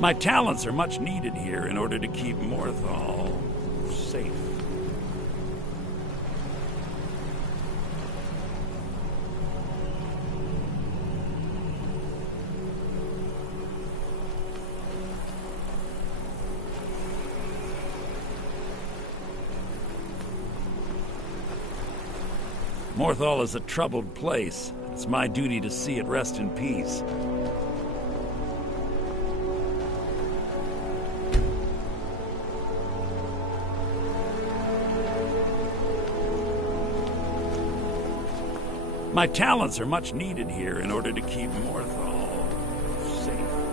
My talents are much needed here in order to keep Morthal safe. Morthal is a troubled place. It's my duty to see it rest in peace. My talents are much needed here in order to keep Morthal safe.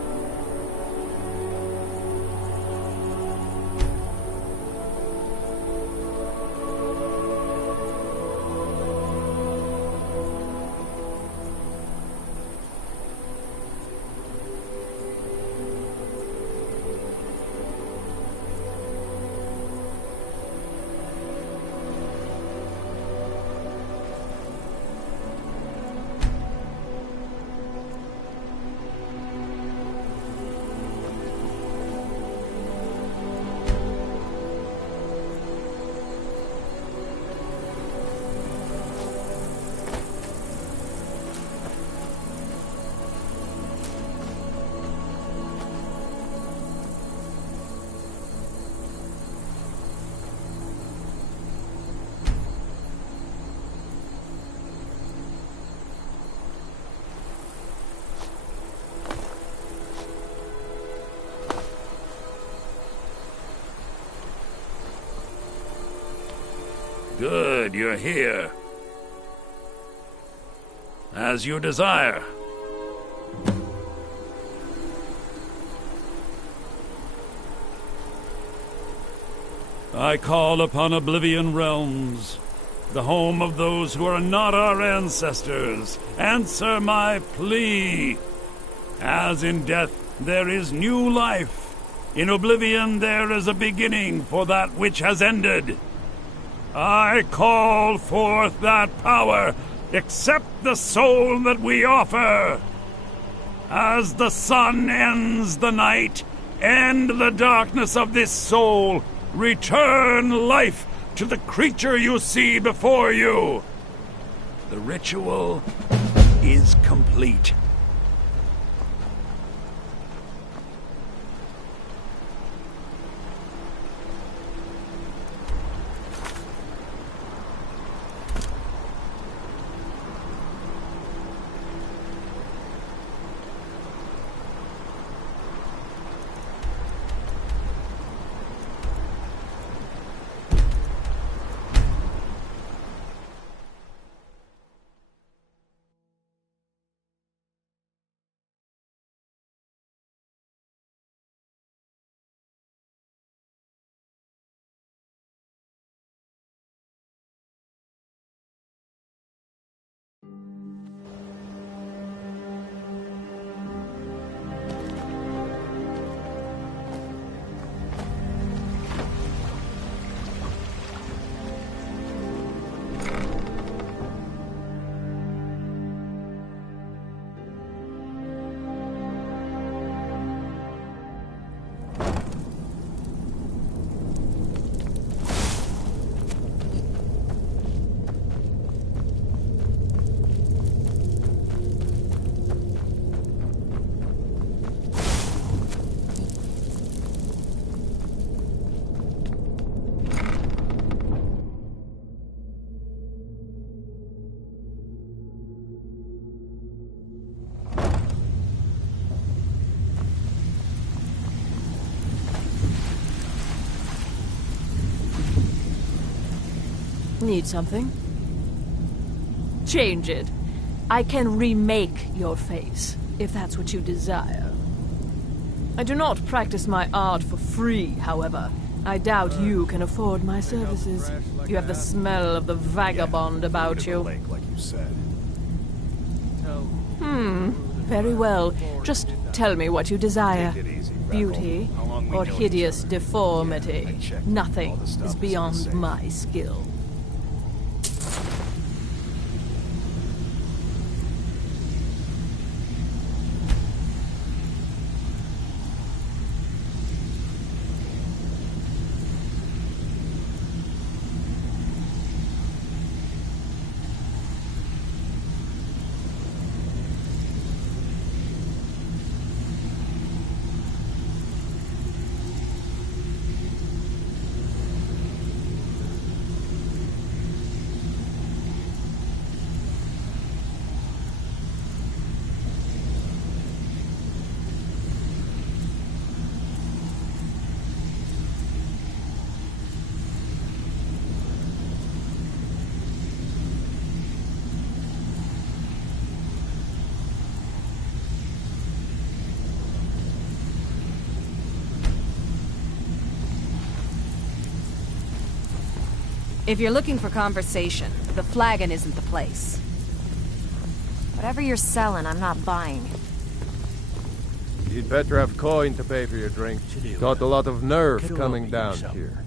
Good, you're here. As you desire. I call upon Oblivion Realms, the home of those who are not our ancestors. Answer my plea. As in death there is new life, in Oblivion there is a beginning for that which has ended. I call forth that power. Accept the soul that we offer. As the sun ends the night, end the darkness of this soul. Return life to the creature you see before you. The ritual is complete. Need something? Change it. I can remake your face, if that's what you desire. I do not practice my art for free, however. I doubt you can afford my services. You have the smell of the vagabond about you. Very well. Just tell me what you desire. Beauty or hideous deformity. Nothing is beyond my skill. If you're looking for conversation, the flagon isn't the place. Whatever you're selling, I'm not buying. You'd better have coin to pay for your drink. Got a lot of nerve coming down here.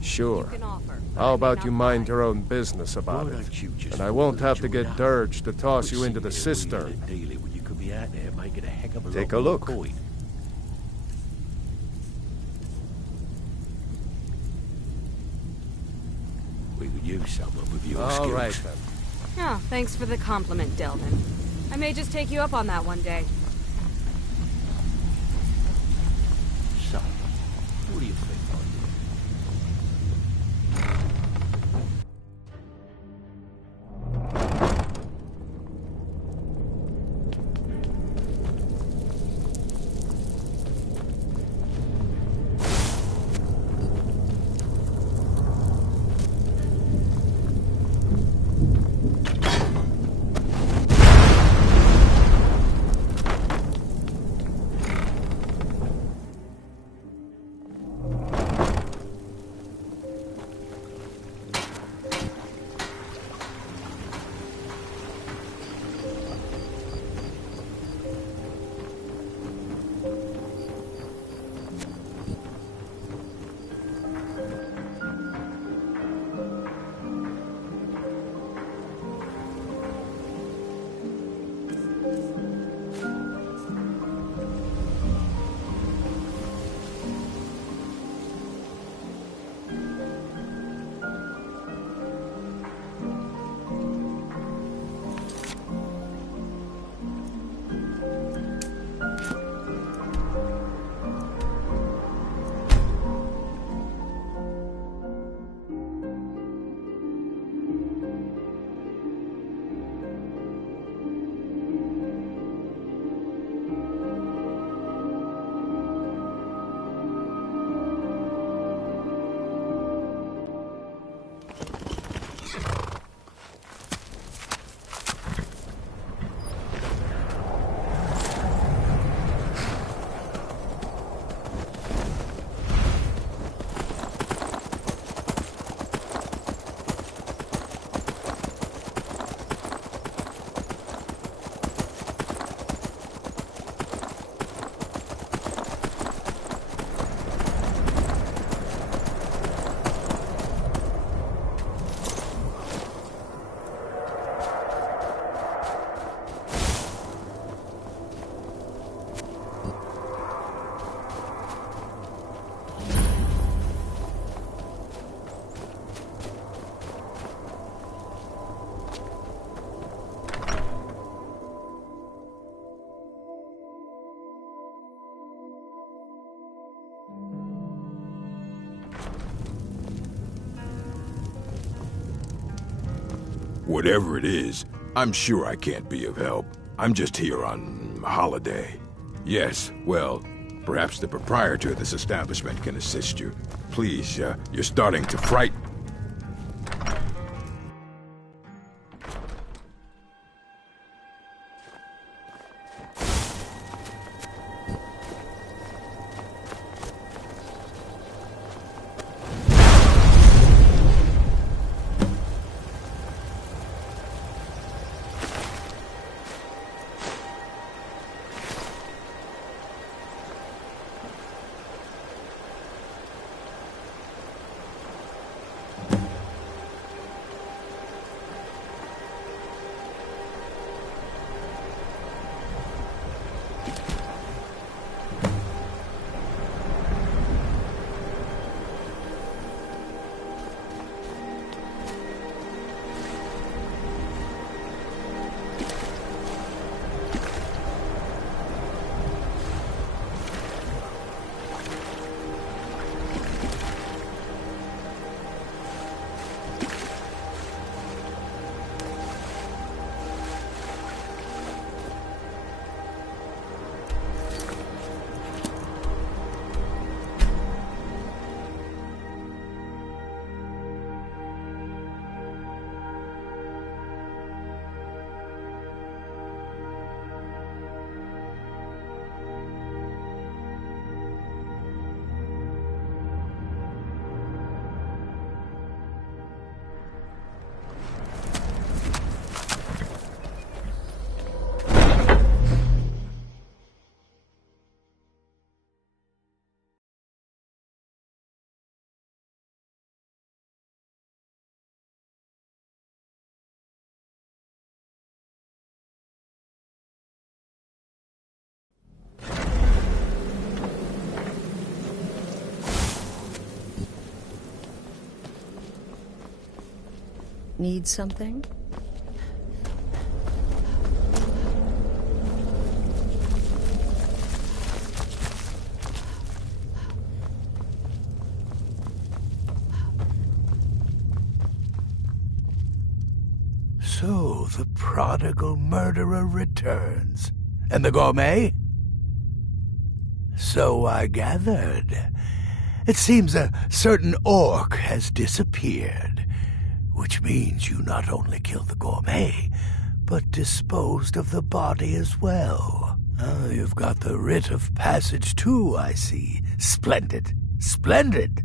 Sure. How about you mind your own business about it? And I won't have to get Dirge to toss you into the cistern. Take a look. We could use someone with your skills. All right, then. Oh, thanks for the compliment, Delvin. I may just take you up on that one day. So, what do you think on Whatever it is, I'm sure I can't be of help. I'm just here on holiday. Yes, well, perhaps the proprietor of this establishment can assist you. Please, you're starting to frighten... Need something? So, the prodigal murderer returns. And the gourmet? So I gathered. It seems a certain orc has disappeared, which means you not only killed the gourmet, but disposed of the body as well. Oh, you've got the writ of passage too, I see. Splendid. Splendid!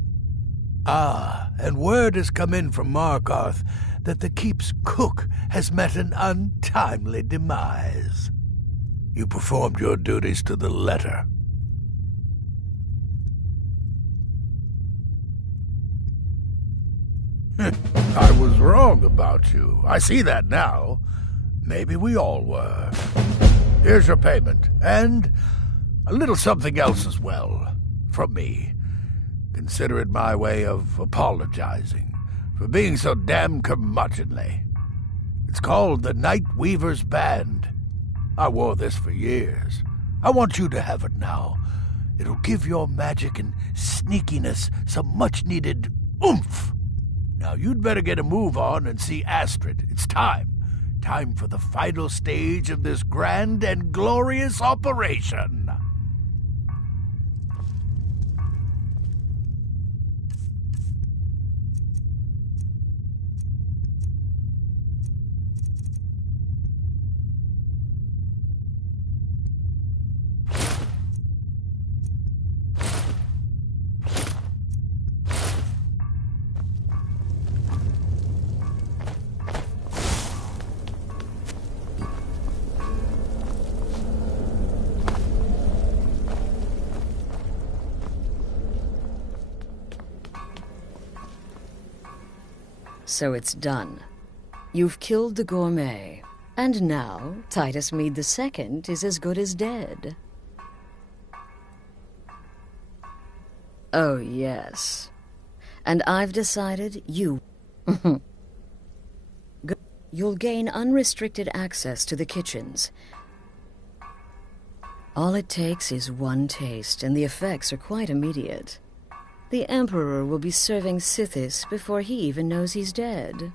Ah, and word has come in from Markarth that the keep's cook has met an untimely demise. You performed your duties to the letter. I was wrong about you. I see that now. Maybe we all were. Here's your payment, and a little something else as well, from me. Consider it my way of apologizing for being so damn curmudgeonly. It's called the Night Weaver's Band. I wore this for years. I want you to have it now. It'll give your magic and sneakiness some much-needed oomph. Now you'd better get a move on and see Astrid. It's time. Time for the final stage of this grand and glorious operation. So it's done. You've killed the gourmet, and now Titus Mead II is as good as dead. Oh, yes. And I've decided you... You'll gain unrestricted access to the kitchens. All it takes is one taste, and the effects are quite immediate. The Emperor will be serving Sithis before he even knows he's dead.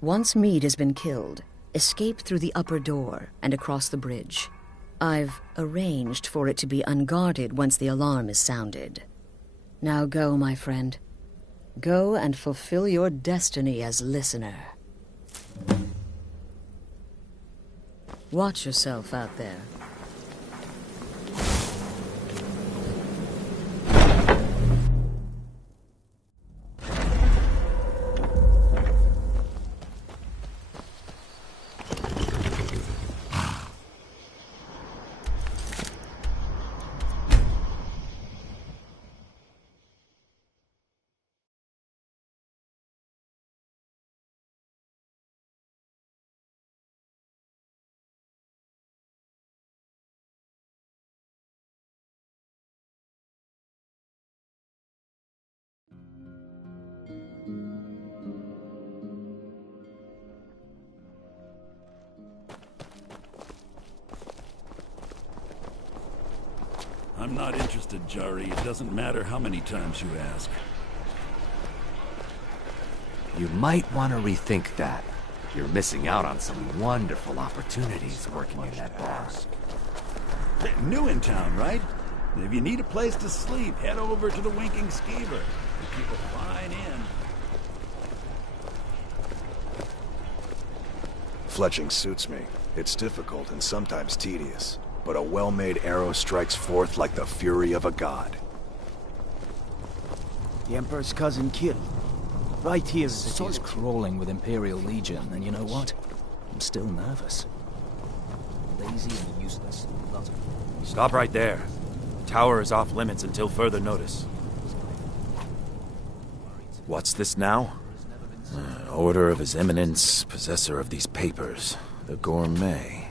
Once Mead has been killed, escape through the upper door and across the bridge. I've arranged for it to be unguarded once the alarm is sounded. Now go, my friend. Go and fulfill your destiny as listener. Watch yourself out there. I'm not interested, Jari. It doesn't matter how many times you ask. You might want to rethink that. You're missing out on some wonderful opportunities working in that bar. New in town, right? If you need a place to sleep, head over to the Winking Skeever. They keep a fine inn. Fletching suits me. It's difficult and sometimes tedious, but a well-made arrow strikes forth like the fury of a god. The Emperor's cousin killed. Right here. The city is crawling with Imperial Legion, and you know what? I'm still nervous. Lazy and useless. Stop right there. The tower is off limits until further notice. What's this now? Order of His Eminence, possessor of these papers. The Gourmet.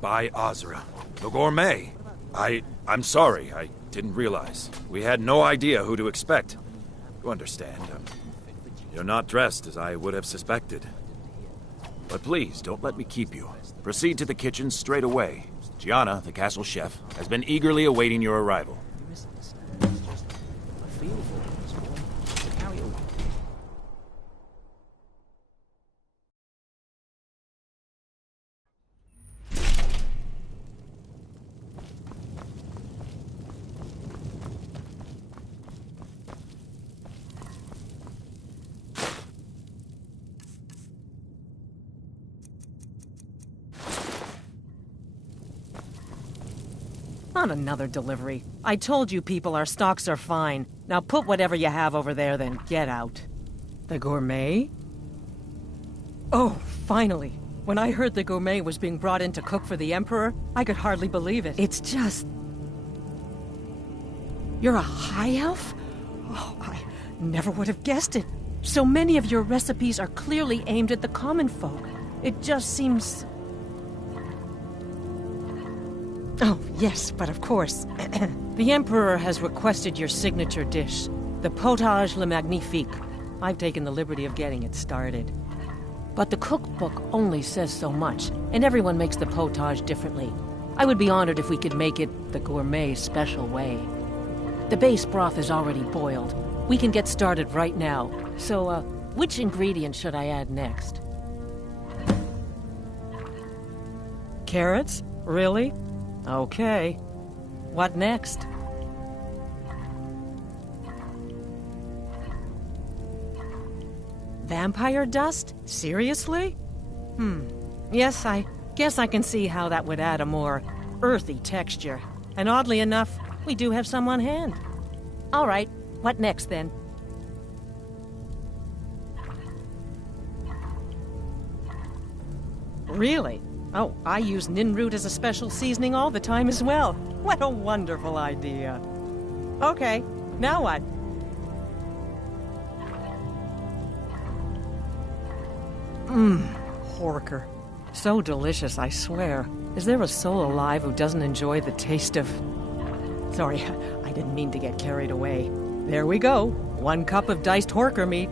By Azra. The Gourmet! I'm sorry, I didn't realize. We had no idea who to expect. You understand, You're not dressed as I would have suspected. But please, don't let me keep you. Proceed to the kitchen straight away. Gianna, the castle chef, has been eagerly awaiting your arrival. Not another delivery. I told you people our stocks are fine. Now put whatever you have over there, then get out. The gourmet? Oh, finally. When I heard the gourmet was being brought in to cook for the Emperor, I could hardly believe it. It's just... You're a high elf? Oh, I never would have guessed it. So many of your recipes are clearly aimed at the common folk. It just seems... Oh, yes, but of course. The Emperor has requested your signature dish, the potage le magnifique. I've taken the liberty of getting it started. But the cookbook only says so much, and everyone makes the potage differently. I would be honored if we could make it the gourmet special way. The base broth is already boiled. We can get started right now. So, which ingredient should I add next? Carrots? Really? Okay. What next? Vampire dust? Seriously? Yes, I guess I can see how that would add a more earthy texture. And oddly enough, we do have some on hand. All right, what next then? Really? Oh, I use nin root as a special seasoning all the time as well. What a wonderful idea. Okay, now what? Horker. So delicious, I swear. Is there a soul alive who doesn't enjoy the taste of... Sorry, I didn't mean to get carried away. There we go. 1 cup of diced horker meat.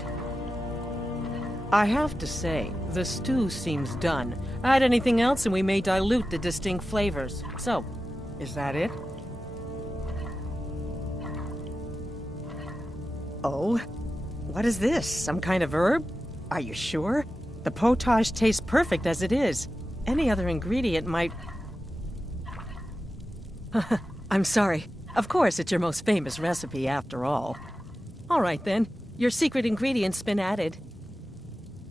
I have to say, the stew seems done. Add anything else and we may dilute the distinct flavors. So, is that it? Oh? What is this? Some kind of herb? Are you sure? The potage tastes perfect as it is. Any other ingredient might... I'm sorry. Of course, it's your most famous recipe after all. All right then. Your secret ingredient's been added.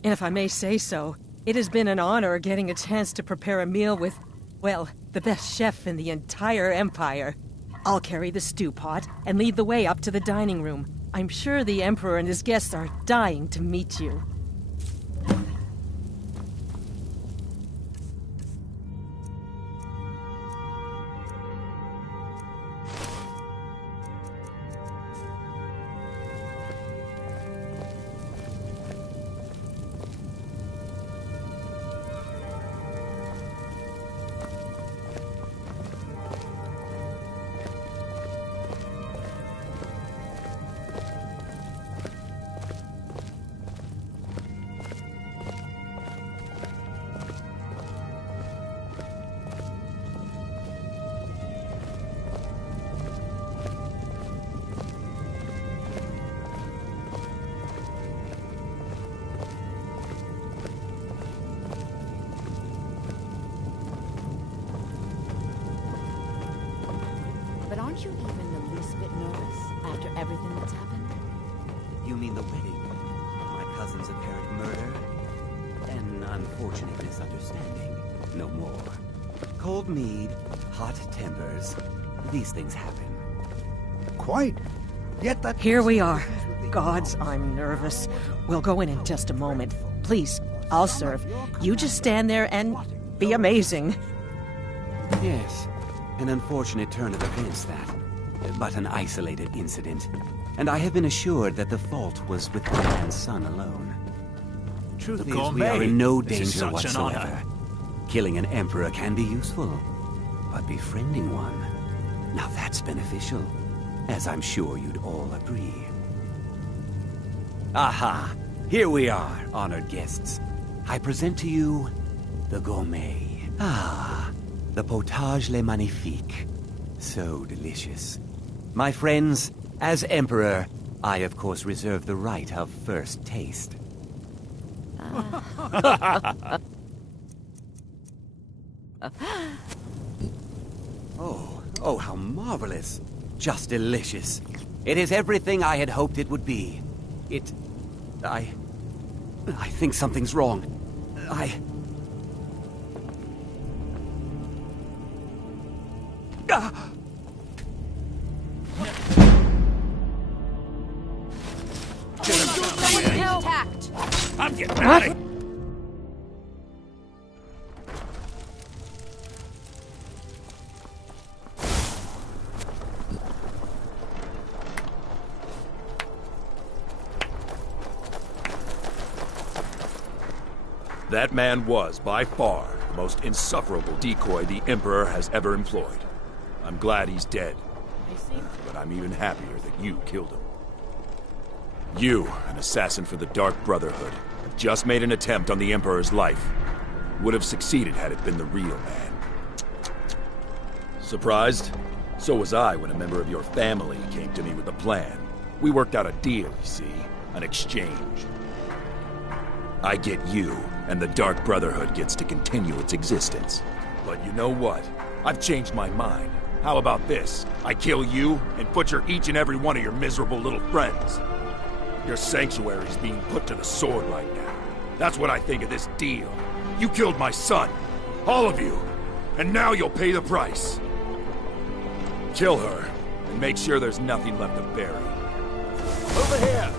And if I may say so, it has been an honor getting a chance to prepare a meal with, well, the best chef in the entire Empire. I'll carry the stew pot and lead the way up to the dining room. I'm sure the Emperor and his guests are dying to meet you. Aren't you even the least bit nervous after everything that's happened? You mean the wedding? My cousin's apparent murder? An unfortunate misunderstanding. No more. Cold mead, hot tempers. These things happen. Quite. Yet that... Here we are. Gods, I'm nervous. We'll go in just a moment. Please, I'll serve. You just stand there and be amazing. Yes. An unfortunate turn of events, that. But an isolated incident. And I have been assured that the fault was with the man's son alone. Truth is, we are in no danger whatsoever. Killing an emperor can be useful. But befriending one, now that's beneficial. As I'm sure you'd all agree. Aha! Here we are, honored guests. I present to you the gourmet. Ah, the potage le magnifique. So delicious. My friends, as Emperor, I of course reserve the right of first taste. Oh, how marvelous. Just delicious. It is everything I had hoped it would be. I think something's wrong. I'm getting out of here. That man was, by far, the most insufferable decoy the Emperor has ever employed. I'm glad he's dead. But I'm even happier that you killed him. You, an assassin for the Dark Brotherhood, have just made an attempt on the Emperor's life. Would have succeeded had it been the real man. Surprised? So was I when a member of your family came to me with a plan. We worked out a deal, you see. An exchange. I get you, and the Dark Brotherhood gets to continue its existence. But you know what? I've changed my mind. How about this? I kill you, and butcher each and every one of your miserable little friends. Your sanctuary's being put to the sword right now. That's what I think of this deal. You killed my son. All of you. And now you'll pay the price. Kill her, and make sure there's nothing left to bury. Over here!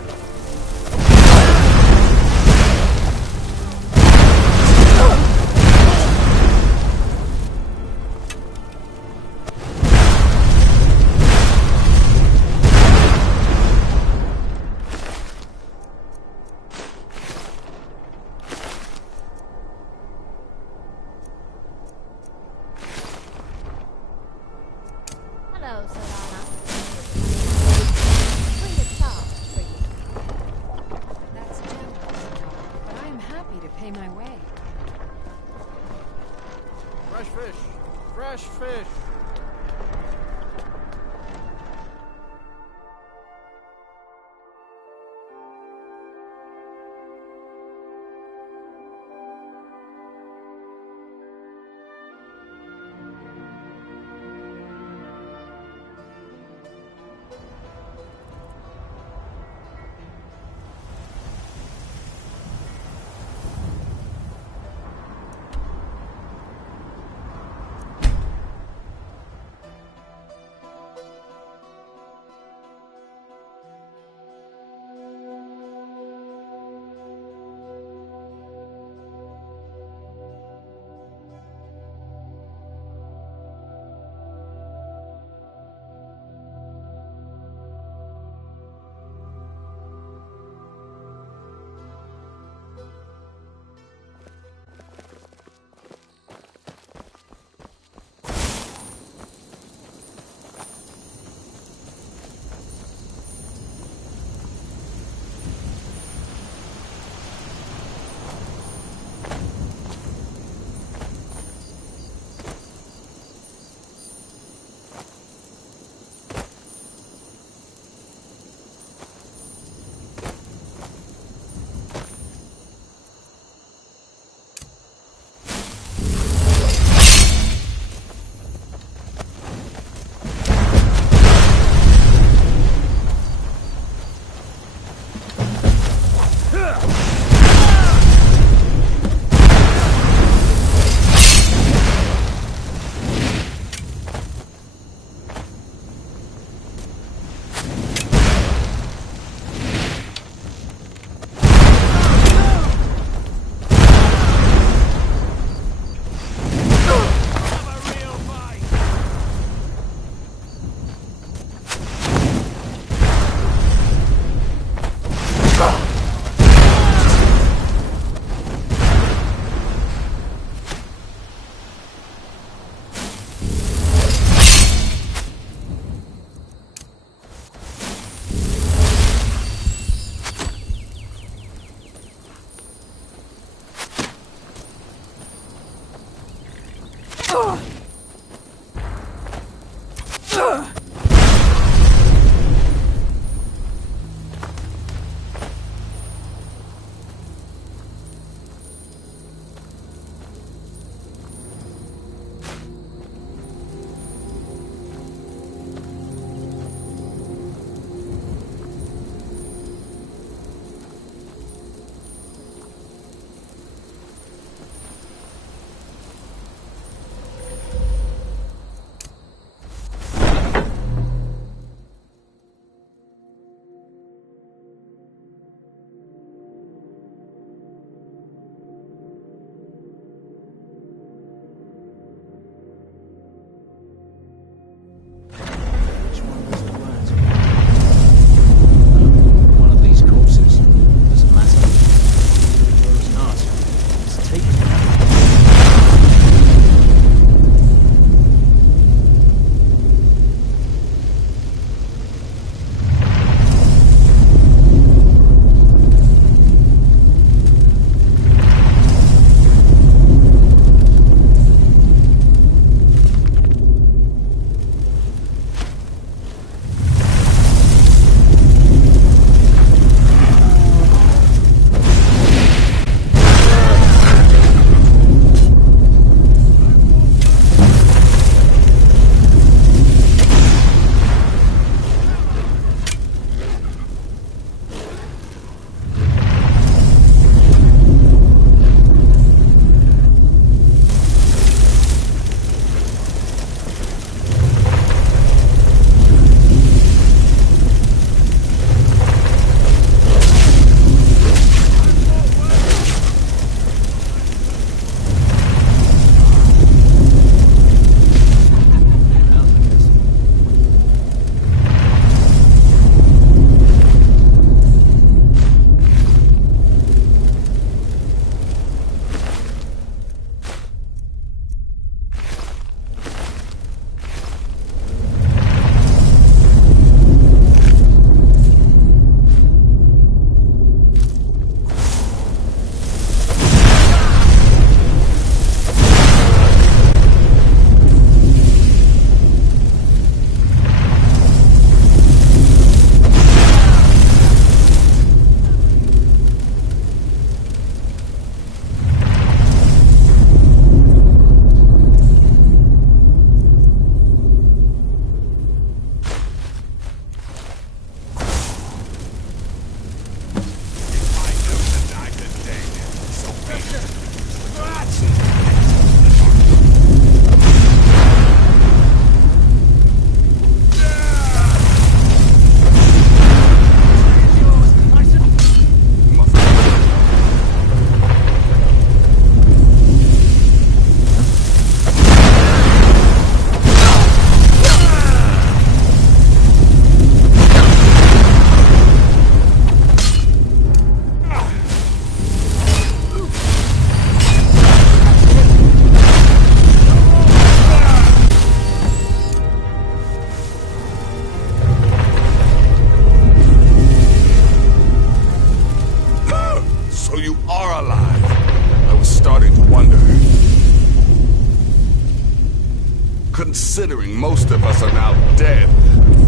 Considering most of us are now dead,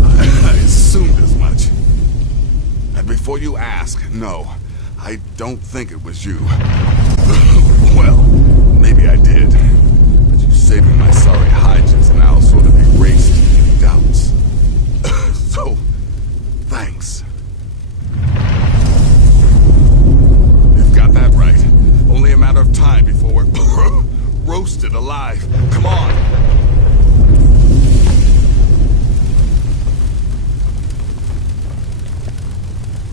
I assumed as much. And before you ask, no, I don't think it was you. Well, maybe I did. But you saving my sorry hide just now sort of erased any doubts. So, thanks. You've got that right. Only a matter of time before we're roasted alive. Come on!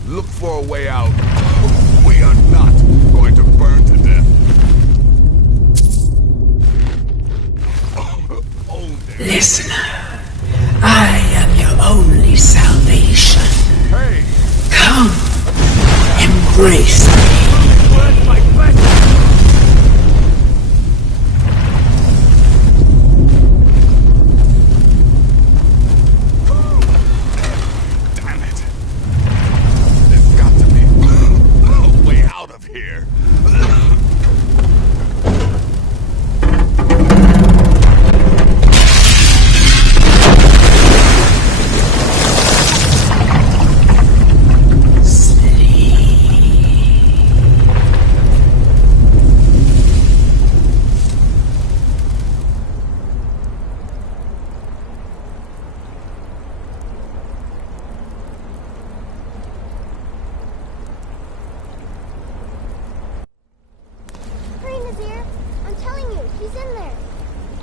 Look for a way out. We are not going to burn to death. Listener, I am your only salvation. Hey! Come, embrace me. Where's my flesh? Damn it. There's got to be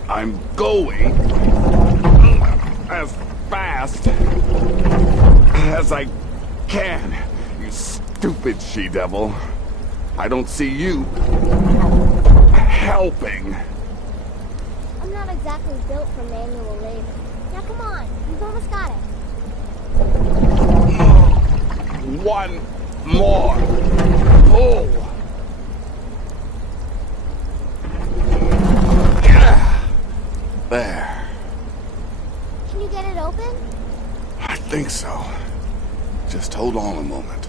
I'm going as fast as I can, you stupid she-devil. I don't see you helping. I'm not exactly built for manual labor. Now come on, you've almost got it. One more pull. There. Can you get it open? I think so. Just hold on a moment.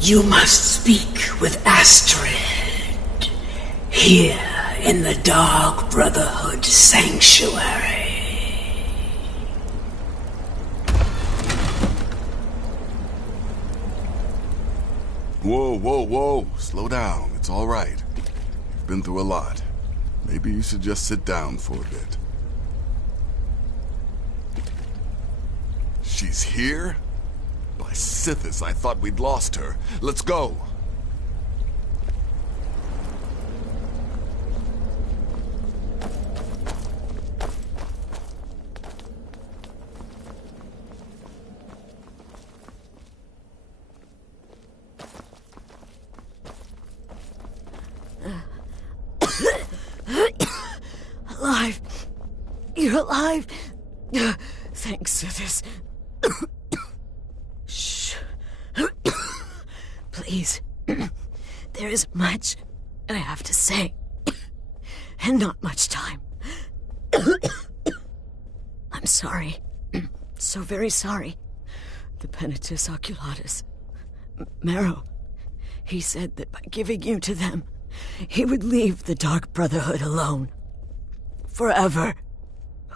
You must speak with Astrid. Here in the Dark Brotherhood Sanctuary. Whoa, whoa, whoa. Slow down. It's all right. You've been through a lot. Maybe you should just sit down for a bit. She's here? By Sithis, I thought we'd lost her. Let's go. Alive. You're alive. Thanks, Sithis. Shh. Please. There is much I have to say. And not much time. I'm sorry. So very sorry. The Penitus Oculatus. Marrow. He said that by giving you to them, he would leave the Dark Brotherhood alone. Forever.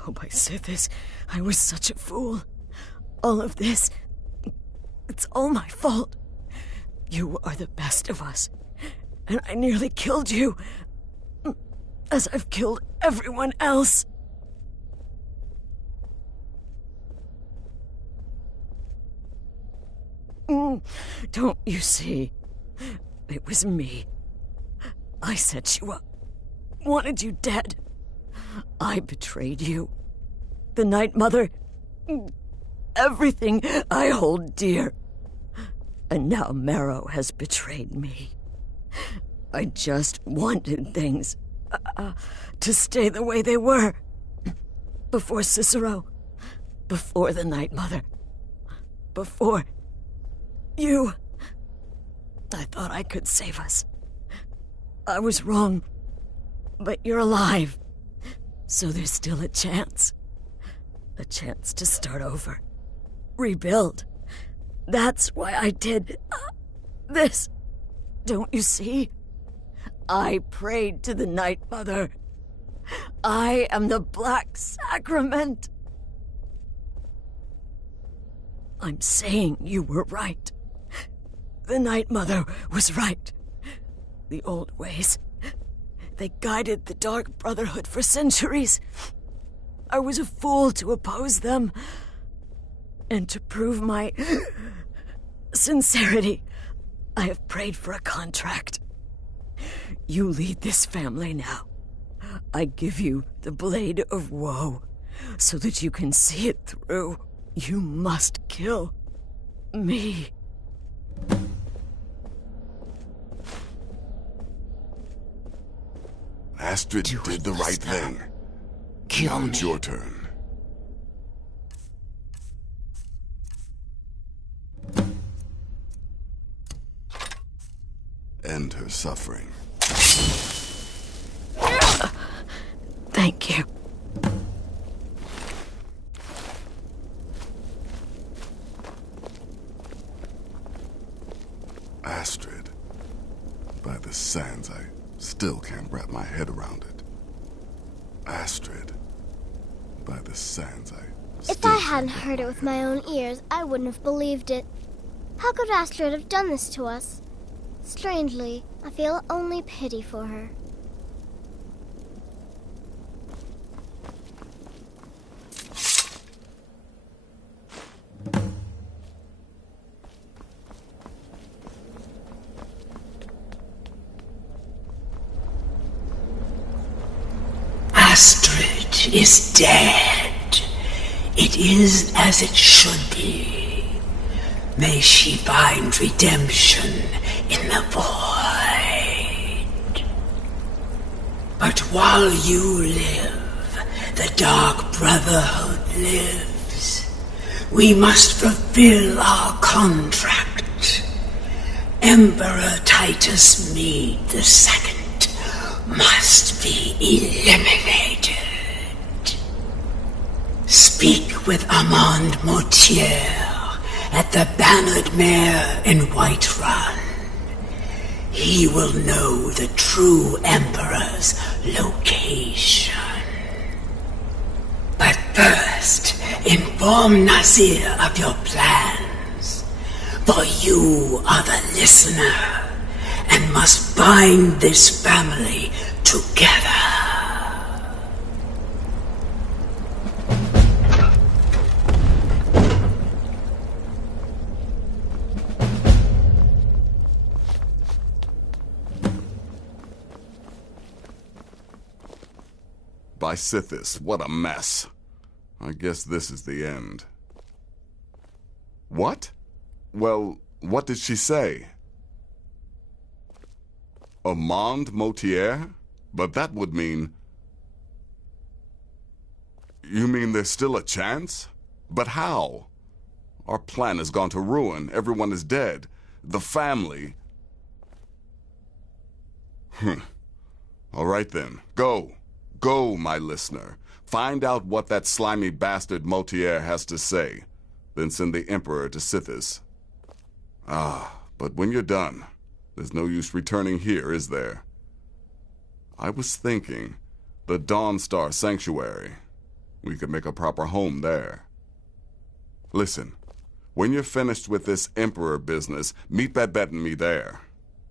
Oh, my Sithis, I was such a fool. All of this, it's all my fault. You are the best of us, and I nearly killed you, as I've killed everyone else. Don't you see? It was me. I set you up, wanted you dead. I betrayed you. The Night Mother, everything I hold dear. And now Marrow has betrayed me. I just wanted things to stay the way they were. Before Cicero, before the Night Mother, before you. I thought I could save us. I was wrong, but you're alive. So there's still a chance. A chance to start over. Rebuild. That's why I did this. Don't you see? I prayed to the Night Mother. I am the Black Sacrament. I'm saying you were right. The Night Mother was right. The old ways, they guided the Dark Brotherhood for centuries. I was a fool to oppose them. And to prove my sincerity, I have prayed for a contract. You lead this family now. I give you the Blade of Woe, so that you can see it through. You must kill me. Astrid did the right thing. Kill now me. It's your turn. End her suffering. Thank you. Astrid. By the sands, I still can't wrap my head around it. Astrid. By the sands, If I hadn't heard it with my own ears, I wouldn't have believed it. How could Astrid have done this to us? Strangely, I feel only pity for her. Astrid is dead. It is as it should be. May she find redemption in the void. But while you live, the Dark Brotherhood lives. We must fulfill our contract. Emperor Titus Mede II must be eliminated. Speak with Armand Mortier at the Bannered Mare in Whiterun. He will know the true Emperor's location. But first, inform Nazir of your plans, for you are the listener and must bind this family together. By Sithis, what a mess. I guess this is the end. What? Well, what did she say? Armand Mortier? But that would mean... You mean there's still a chance? But how? Our plan has gone to ruin. Everyone is dead. The family... All right then, go. Go, my listener. Find out what that slimy bastard Mortier has to say. Then send the Emperor to Sithis. But when you're done, there's no use returning here, is there? I was thinking, the Dawnstar Sanctuary. We could make a proper home there. Listen, when you're finished with this Emperor business, meet Babette and me there.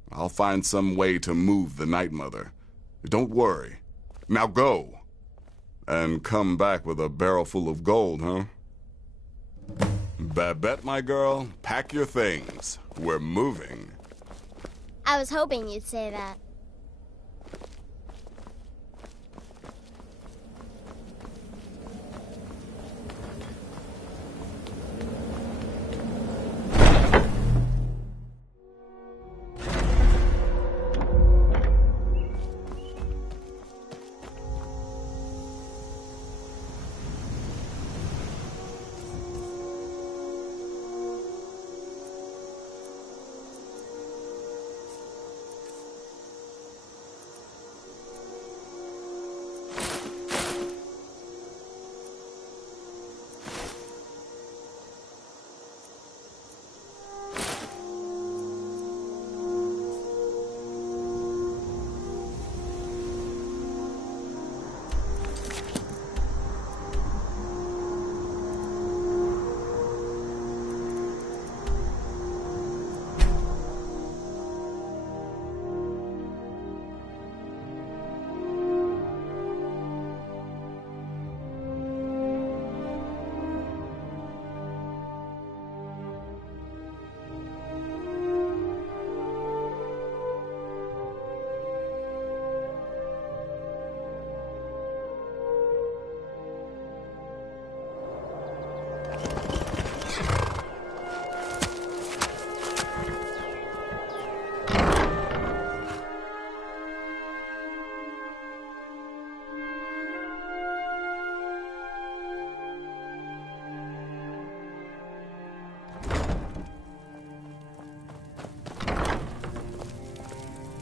I'll find some way to move the Night Mother. Don't worry. Now go. And come back with a barrel full of gold, huh? Babette, my girl, pack your things. We're moving. I was hoping you'd say that.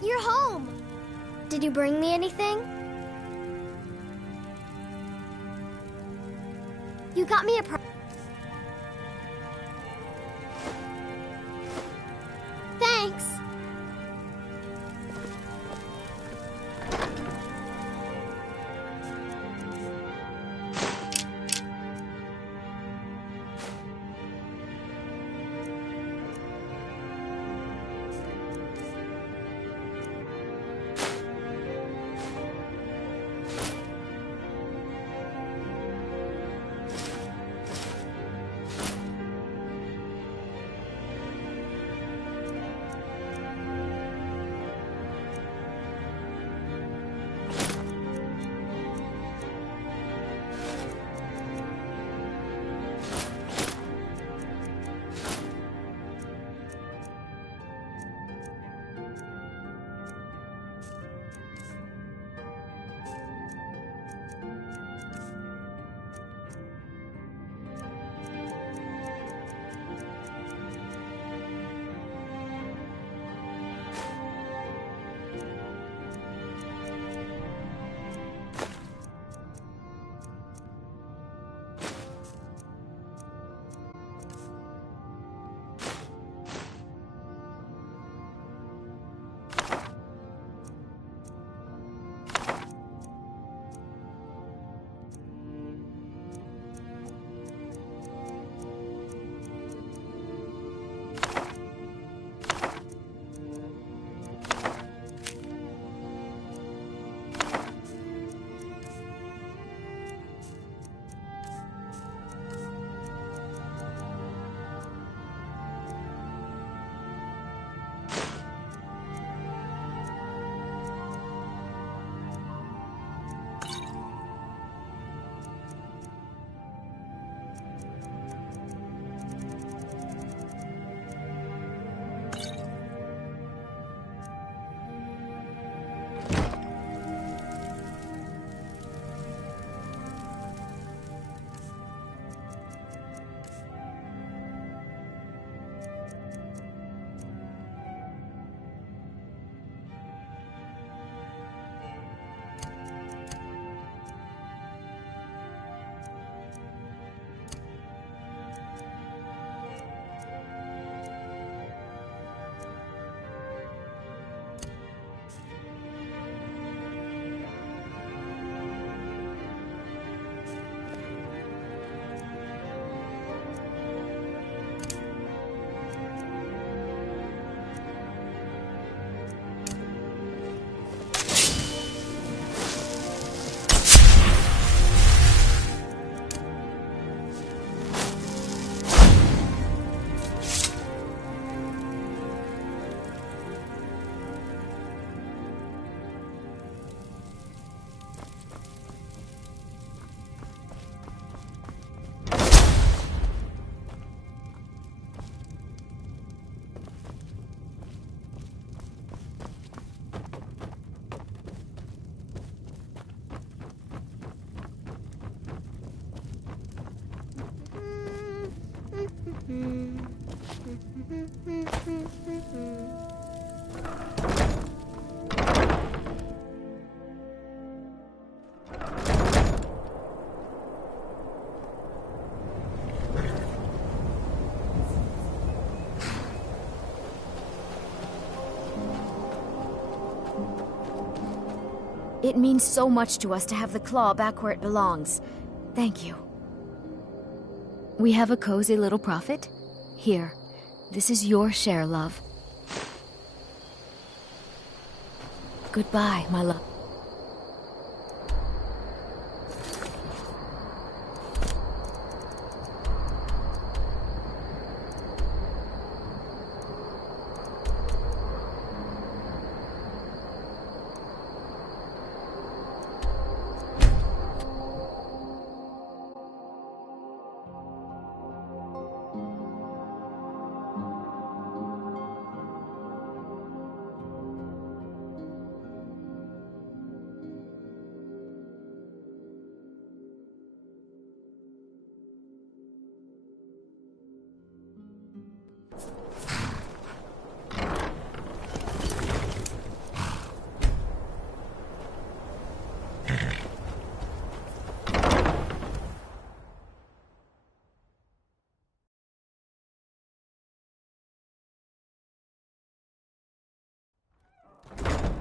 You're home! Did you bring me anything? You got me a Thanks! It means so much to us to have the claw back where it belongs. Thank you. We have a cozy little profit. Here, this is your share, love. Goodbye, my love.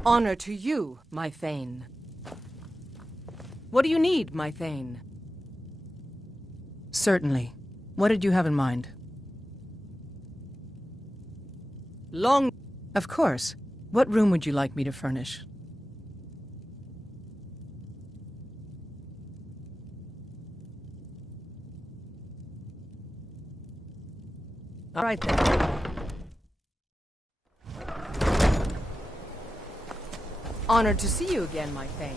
Honor to you, my Thane. What do you need, my Thane? Certainly. What did you have in mind? Long... Of course. What room would you like me to furnish? All right, then. Honored to see you again, my Thane.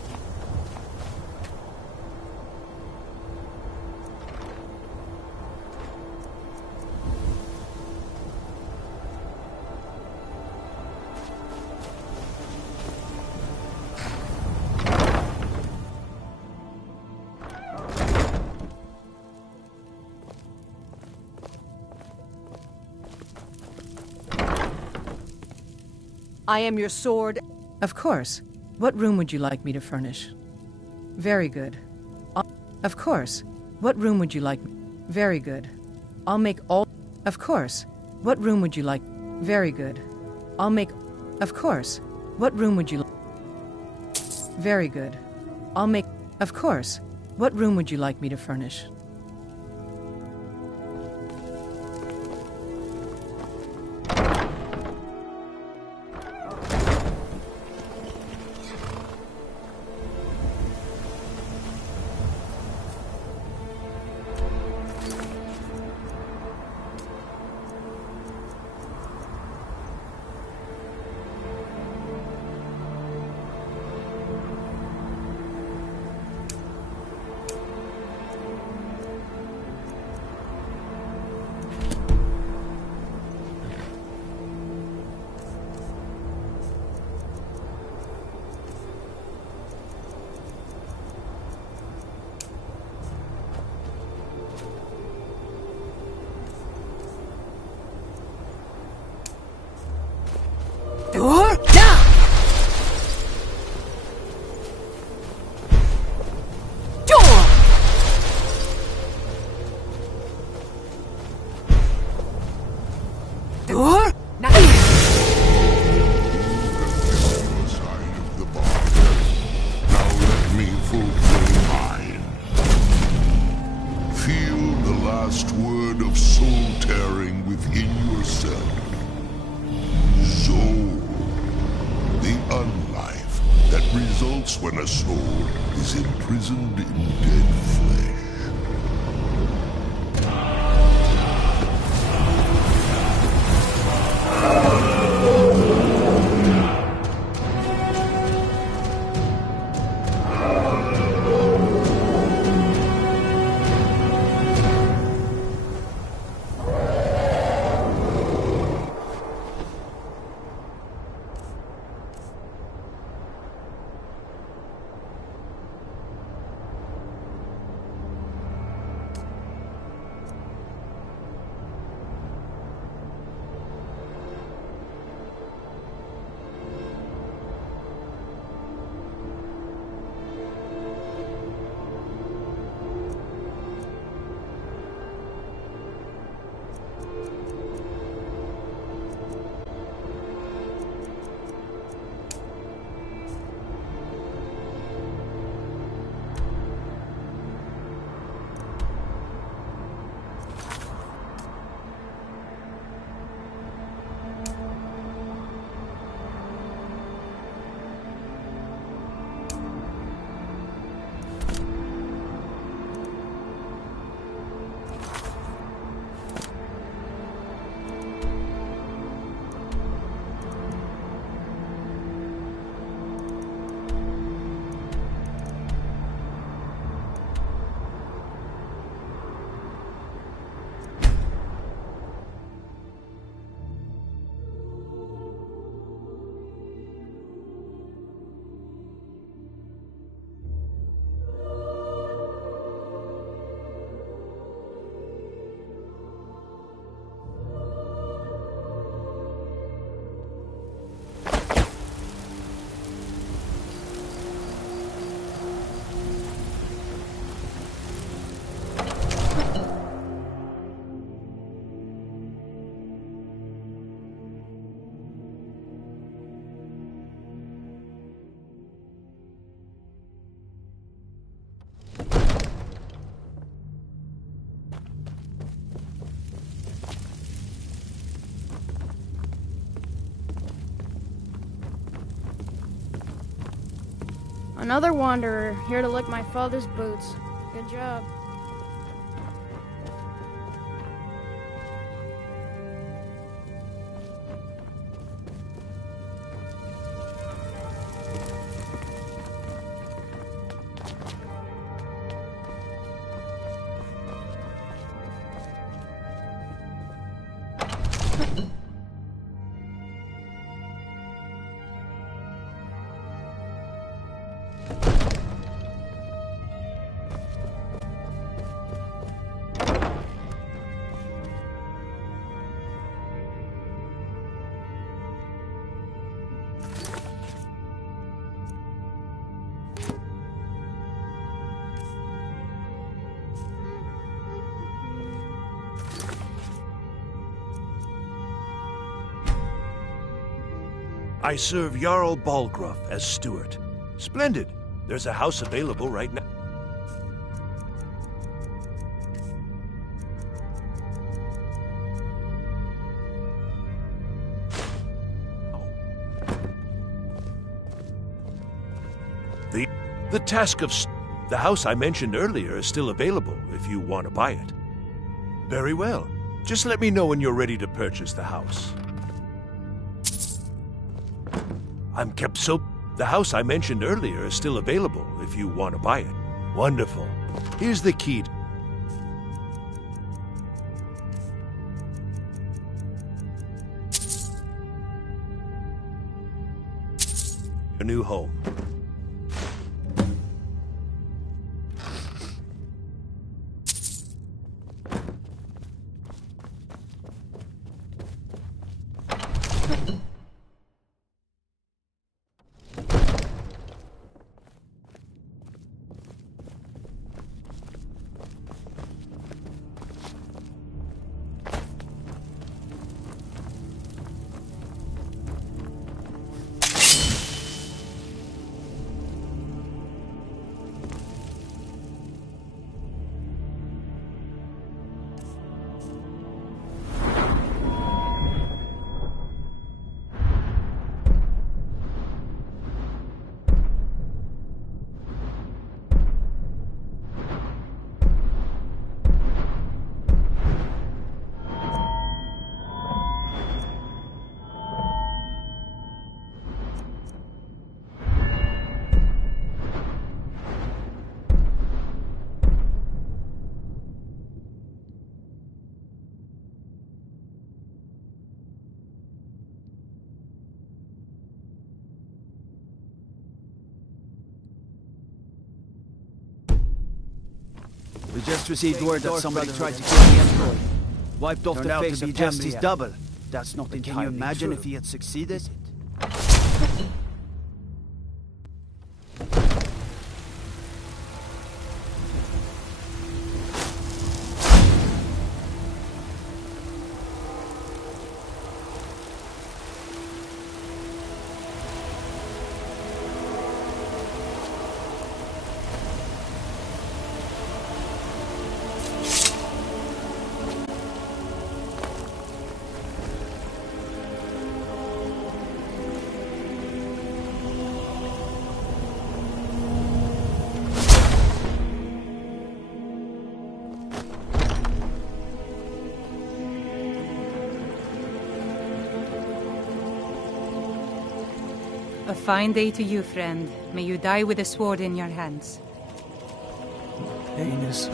I am your sword. Of course. What room would you like me to furnish? Very good. Of course. What room would you like? Very good. I'll make all... Of course. What room would you like? Very good. I'll make... Of course. What room would you like? Very good. I'll make... Of course. What room would you like me to furnish? Door down! Door! Door? Now let me fulfill mine. Feel the last word of soul tearing within yourself. Soul. The unlife that results when a soul is imprisoned in dead flesh. Another wanderer, here to lick my father's boots. Good job. I serve Jarl Balgruuf as steward. Splendid. There's a house available right now. The task of the house I mentioned earlier is still available if you want to buy it. Very well. Just let me know when you're ready to purchase the house. I'm kept so... The house I mentioned earlier is still available if you want to buy it. Wonderful. Here's the key. Your new home. We just received word that somebody tried to kill the Emperor. Wiped off the face of Justice Double. That's not entirely true. Can you imagine if he had succeeded? A fine day to you, friend. May you die with a sword in your hands. Heinous.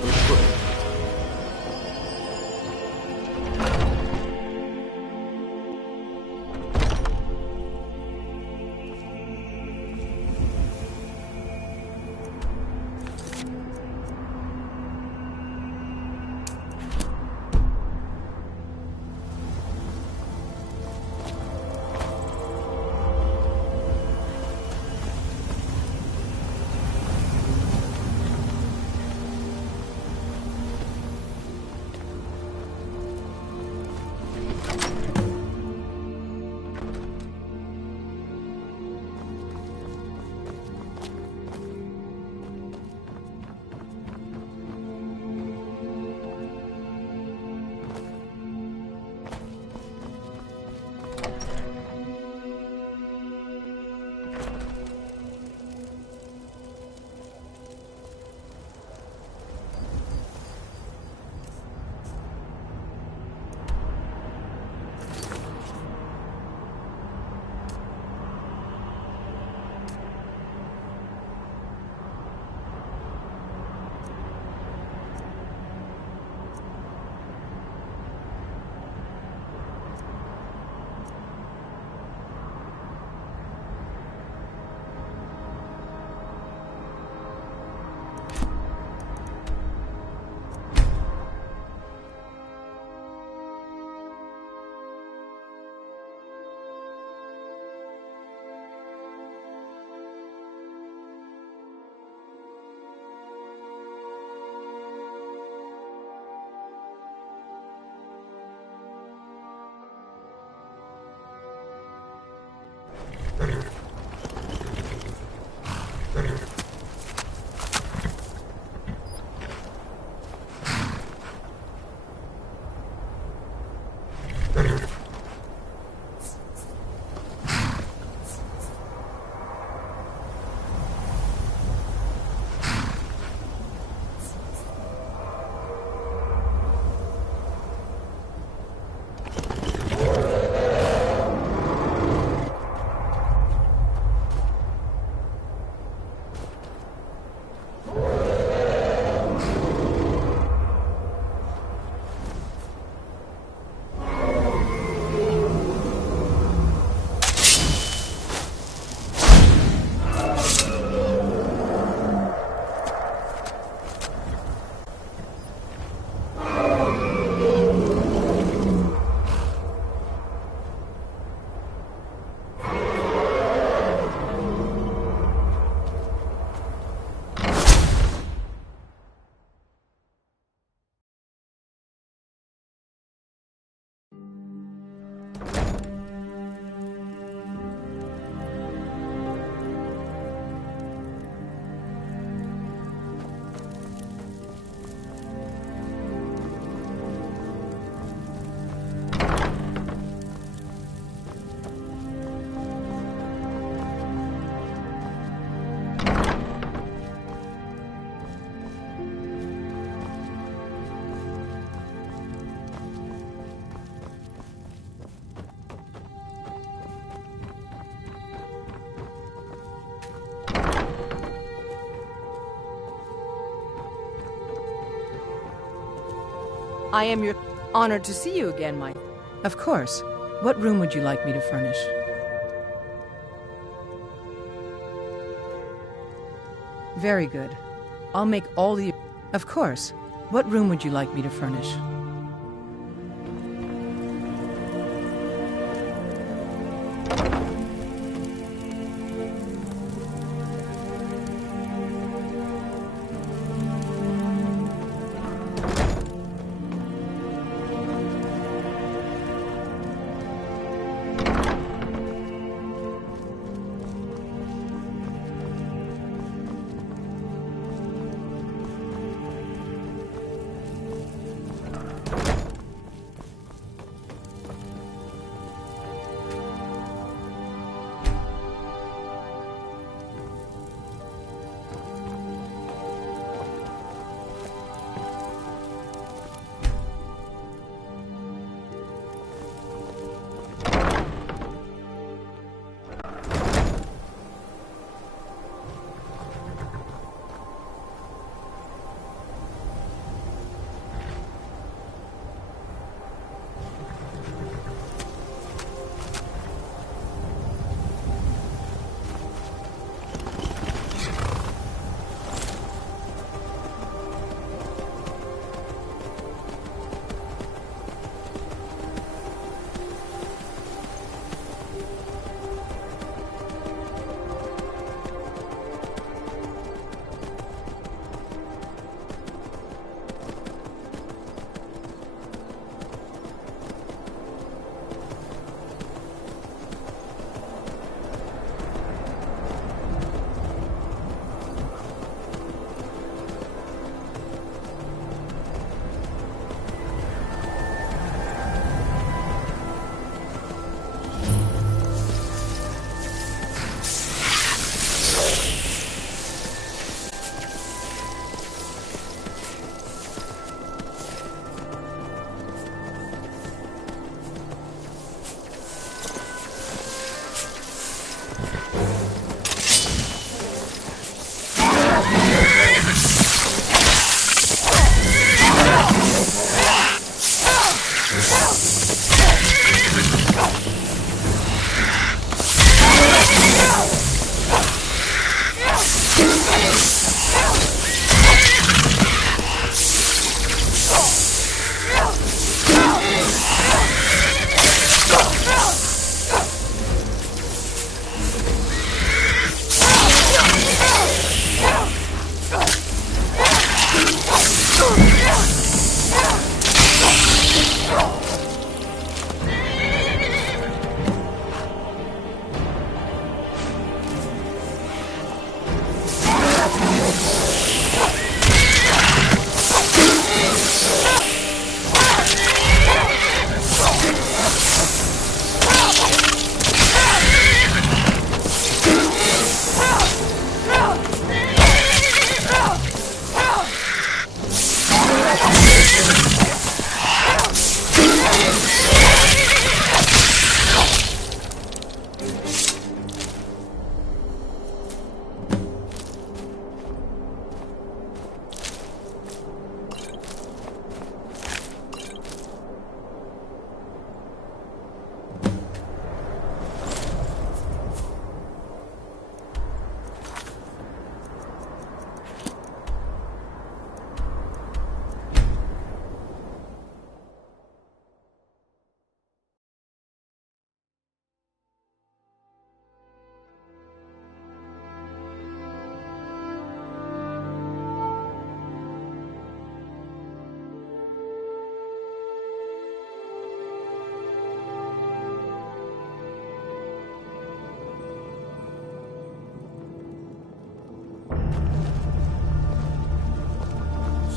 I am honored to see you again, my... Of course. What room would you like me to furnish? Very good. I'll make all the... Of course. What room would you like me to furnish?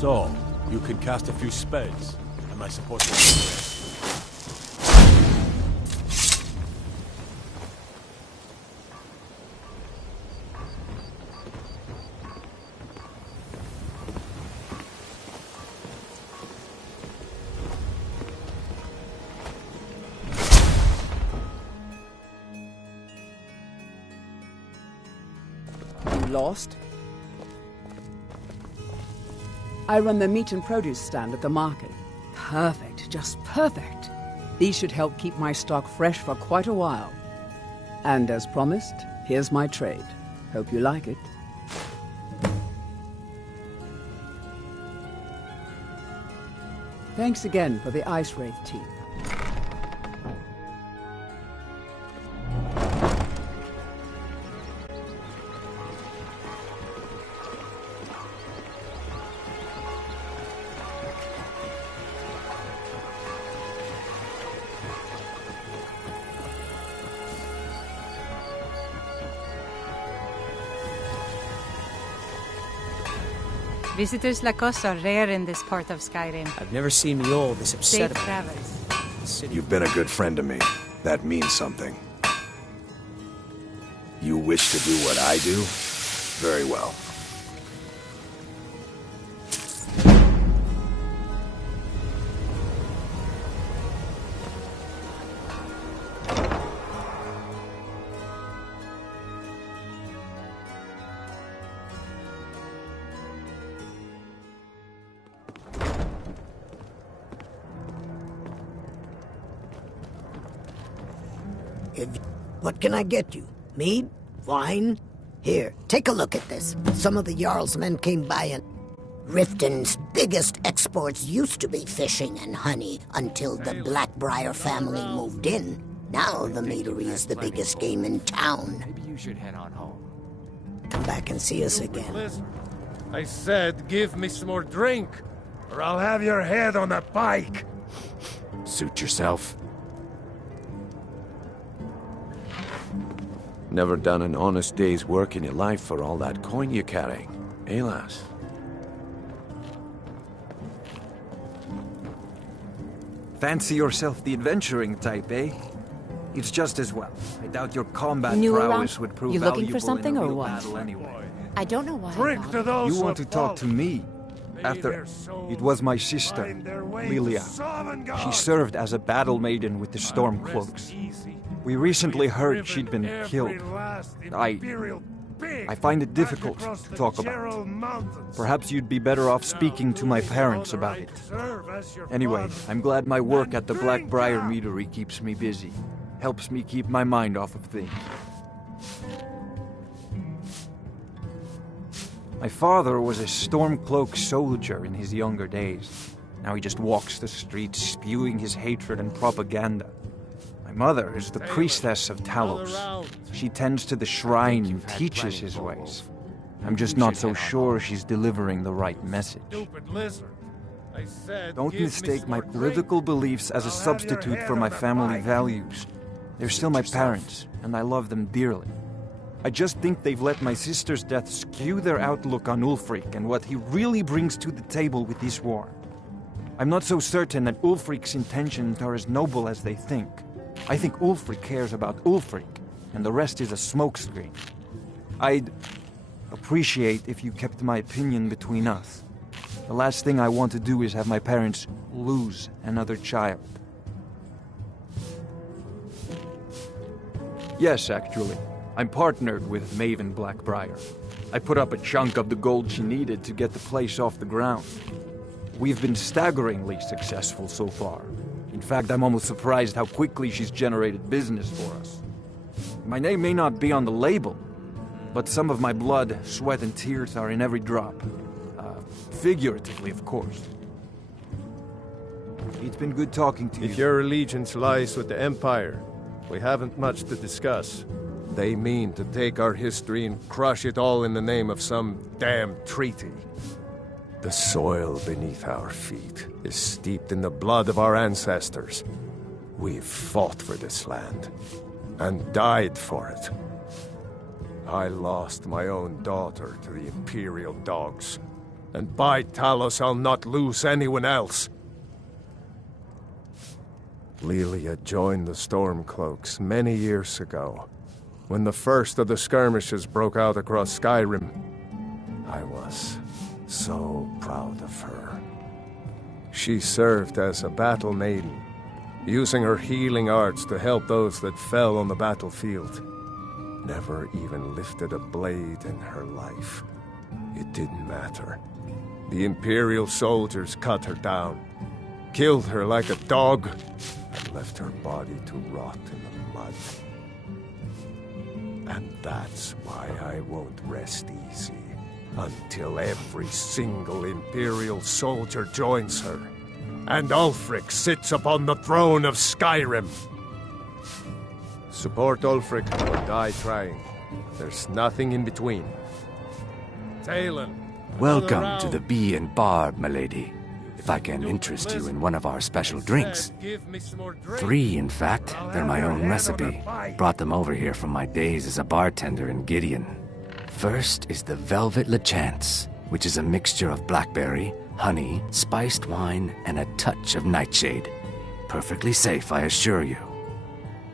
So, you can cast a few spells. Am I supposed to... Lost? I run the meat and produce stand at the market. Perfect, just perfect. These should help keep my stock fresh for quite a while. And as promised, here's my trade. Hope you like it. Thanks again for the ice wraith teeth. Visitors like us are rare in this part of Skyrim. I've never seen me all this upset Safe travels. You've been a good friend to me. That means something. You wish to do what I do? Very well. What can I get you? Mead? Wine? Here, take a look at this. Some of the Jarl's men came by and... Riften's biggest exports used to be fishing and honey until the Blackbriar family moved in. Now the meadery is the biggest game in town. Maybe you should head on home. Come back and see us again. I said give me some more drink, or I'll have your head on a pike. Suit yourself. Never done an honest day's work in your life for all that coin you're carrying, eh, lass? Fancy yourself the adventuring type, eh? It's just as well. I doubt your combat New prowess around? would prove You looking valuable for something in a or real what? battle anyway. I don't know why. Drink to those You want to talk to me? After... It was my sister, Lilia. She served as a battle maiden with the Stormcloaks. We recently heard she'd been killed. I find it difficult to talk about. Perhaps you'd be better off speaking to my parents about it. Anyway, I'm glad my work at the Blackbriar Meadery keeps me busy. Helps me keep my mind off of things. My father was a Stormcloak soldier in his younger days. Now he just walks the streets spewing his hatred and propaganda. My mother is the priestess of Talos. She tends to the shrine and teaches his ways. I'm just not so sure she's delivering the right message. Don't mistake my political beliefs as a substitute for my family values. They're still my parents, and I love them dearly. I just think they've let my sister's death skew their outlook on Ulfric and what he really brings to the table with this war. I'm not so certain that Ulfric's intentions are as noble as they think. I think Ulfric cares about Ulfric, and the rest is a smokescreen. I'd appreciate if you kept my opinion between us. The last thing I want to do is have my parents lose another child. Yes, actually. I'm partnered with Maven Blackbriar. I put up a chunk of the gold she needed to get the place off the ground. We've been staggeringly successful so far. In fact, I'm almost surprised how quickly she's generated business for us. My name may not be on the label, but some of my blood, sweat, and tears are in every drop. Figuratively, of course. It's been good talking to you. If your allegiance lies with the Empire, we haven't much to discuss. They mean to take our history and crush it all in the name of some damn treaty. The soil beneath our feet is steeped in the blood of our ancestors. We've fought for this land, and died for it. I lost my own daughter to the Imperial dogs. And by Talos, I'll not lose anyone else. Lelia joined the Stormcloaks many years ago, when the first of the skirmishes broke out across Skyrim. I was so proud of her. She served as a battle maiden, using her healing arts to help those that fell on the battlefield. Never even lifted a blade in her life. It didn't matter. The Imperial soldiers cut her down, killed her like a dog, and left her body to rot in the mud. And that's why I won't rest easy until every single Imperial soldier joins her, and Ulfric sits upon the throne of Skyrim. Support Ulfric or die trying. There's nothing in between. Talon. Welcome to the Bee and Barb, milady. If I can interest you in one of our special drinks. 3, in fact. They're my own recipe. Brought them over here from my days as a bartender in Gideon. First is the Velvet Lachance, which is a mixture of blackberry, honey, spiced wine, and a touch of nightshade. Perfectly safe, I assure you.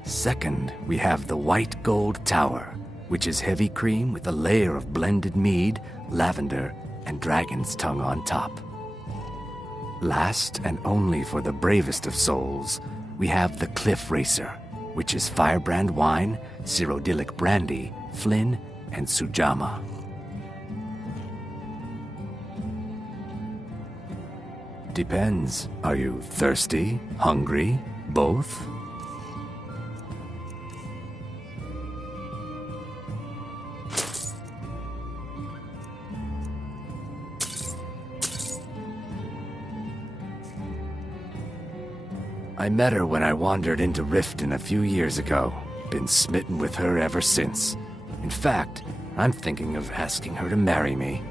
Second, we have the White Gold Tower, which is heavy cream with a layer of blended mead, lavender, and dragon's tongue on top. Last, and only for the bravest of souls, we have the Cliff Racer, which is firebrand wine, cyrodiilic brandy, Flynn, and Sujama. Depends. Are you thirsty? Hungry? Both? I met her when I wandered into Riften a few years ago. Been smitten with her ever since. In fact, I'm thinking of asking her to marry me.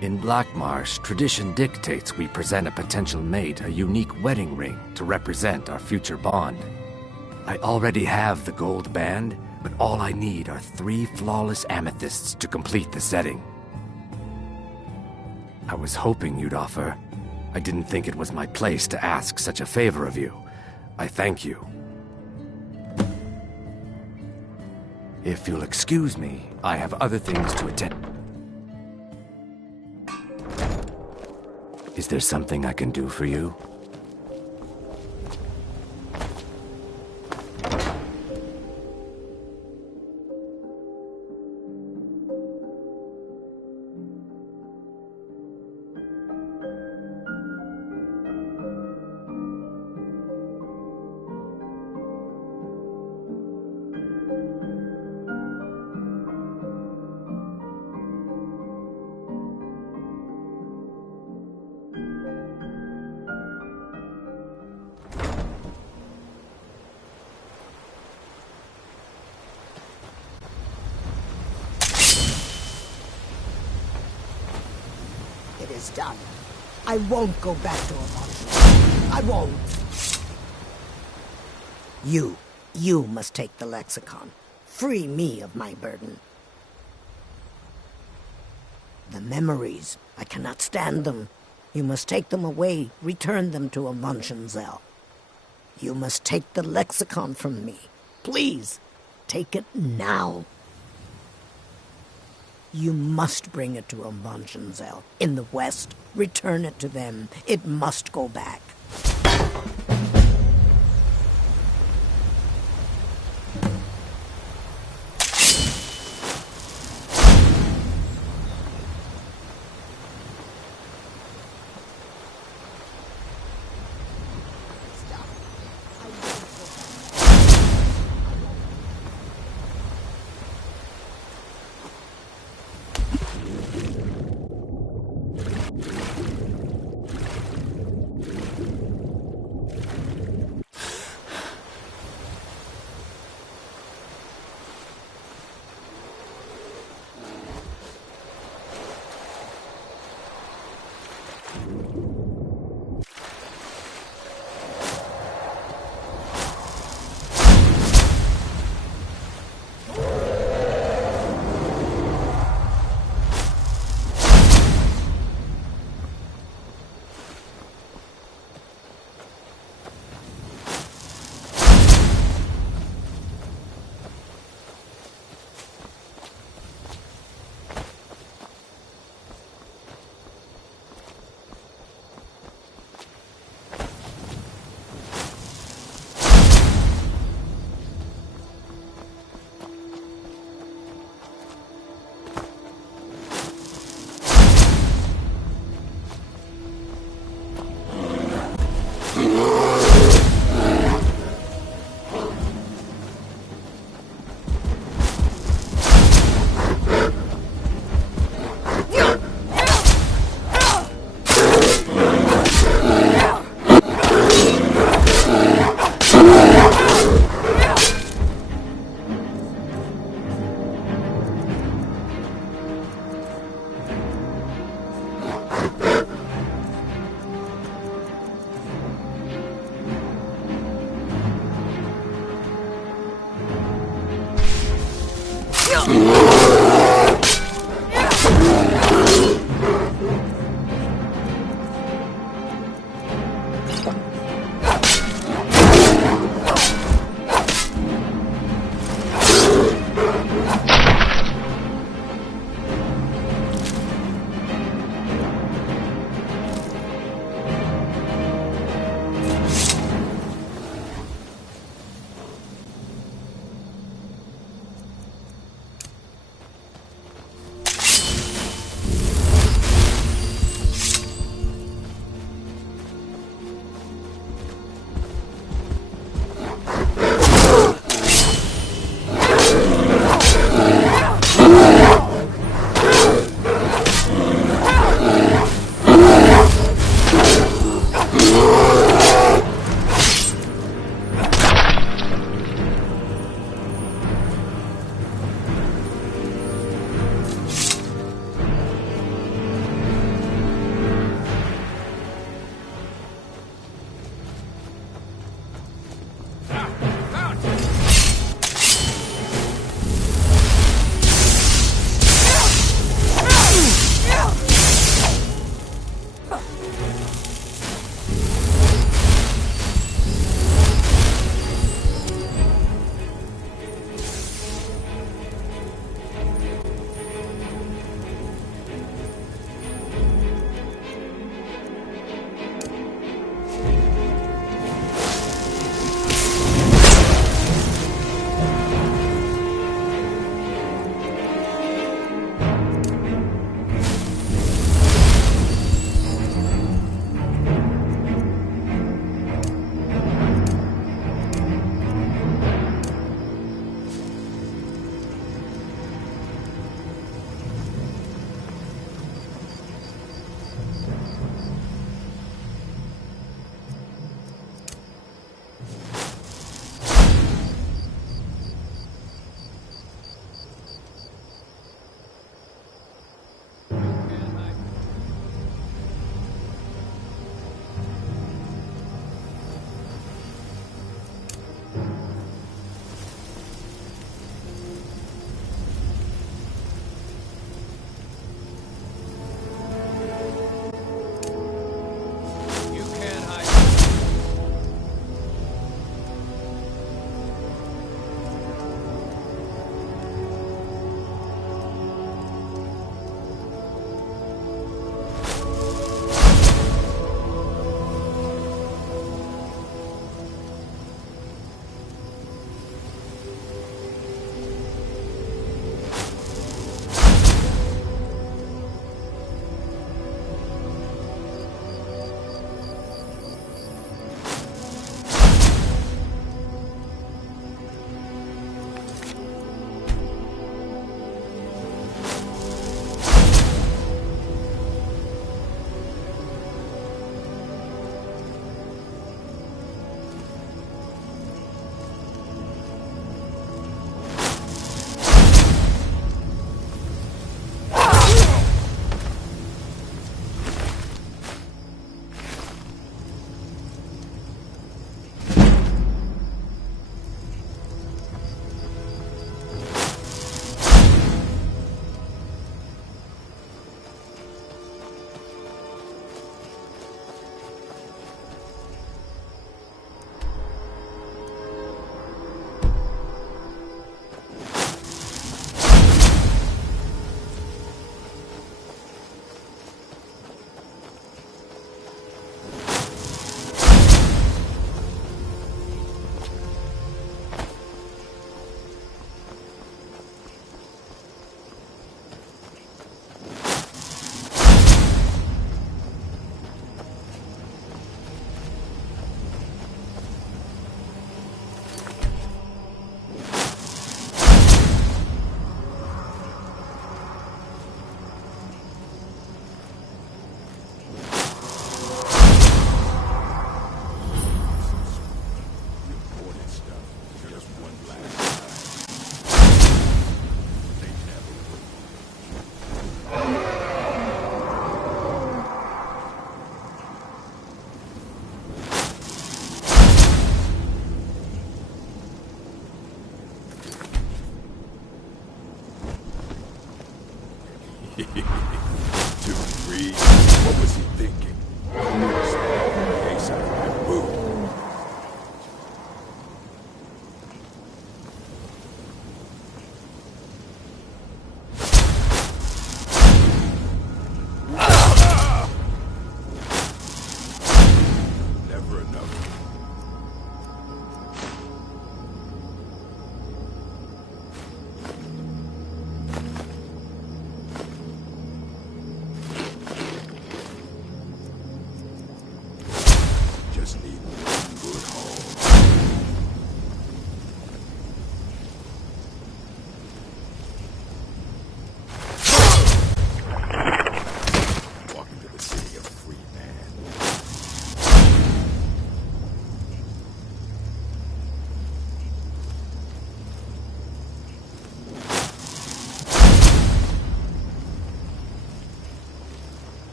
In Blackmarsh, tradition dictates we present a potential mate a unique wedding ring to represent our future bond. I already have the gold band, but all I need are 3 flawless amethysts to complete the setting. I was hoping you'd offer. I didn't think it was my place to ask such a favor of you. I thank you. If you'll excuse me, I have other things to attend. Is there something I can do for you? It is done. I won't go back to Amonti. I won't. You must take the lexicon. Free me of my burden. The memories, I cannot stand them. You must take them away, return them to Amontianzel. You must take the lexicon from me. Please, take it now. You must bring it to Amontianzel. In the west, return it to them. It must go back.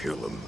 kill him.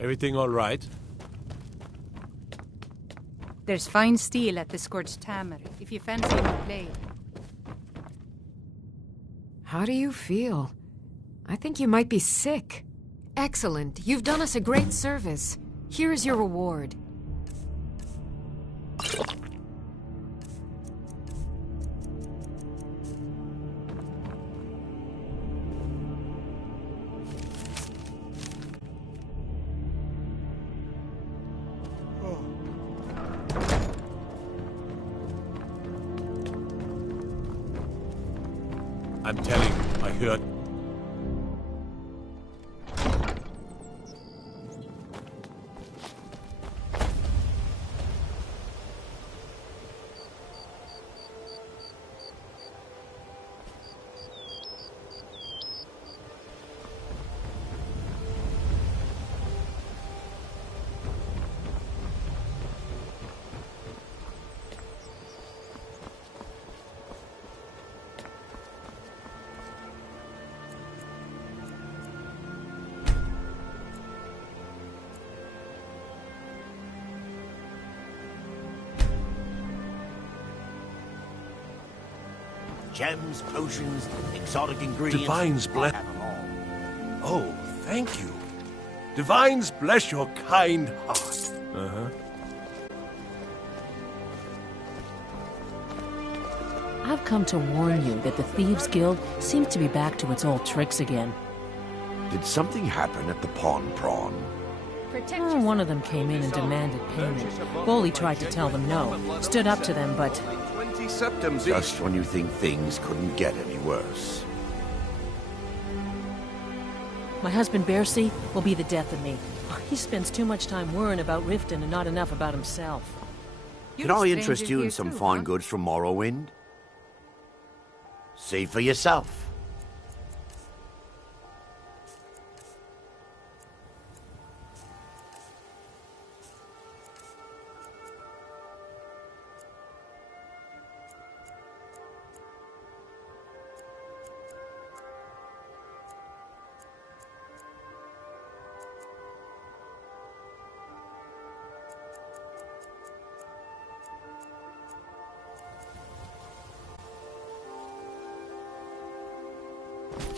Everything all right? There's fine steel at the Scorched Hammer, if you fancy a blade. How do you feel? I think you might be sick. Excellent. You've done us a great service. Here is your reward. I'm telling you, I heard... Gems, potions, exotic ingredients. Divine's bless... Oh, thank you. Divines bless your kind heart. Uh-huh. I've come to warn you that the Thieves' Guild seems to be back to its old tricks again. Did something happen at the Pawn Prawn? One of them came in and demanded payment. Boley tried to tell them no. Stood up to them, but... Just when you think things couldn't get any worse. My husband Bercy will be the death of me. He spends too much time worrying about Riften and not enough about himself. Can I interest you in some fine goods from Morrowind? See for yourself.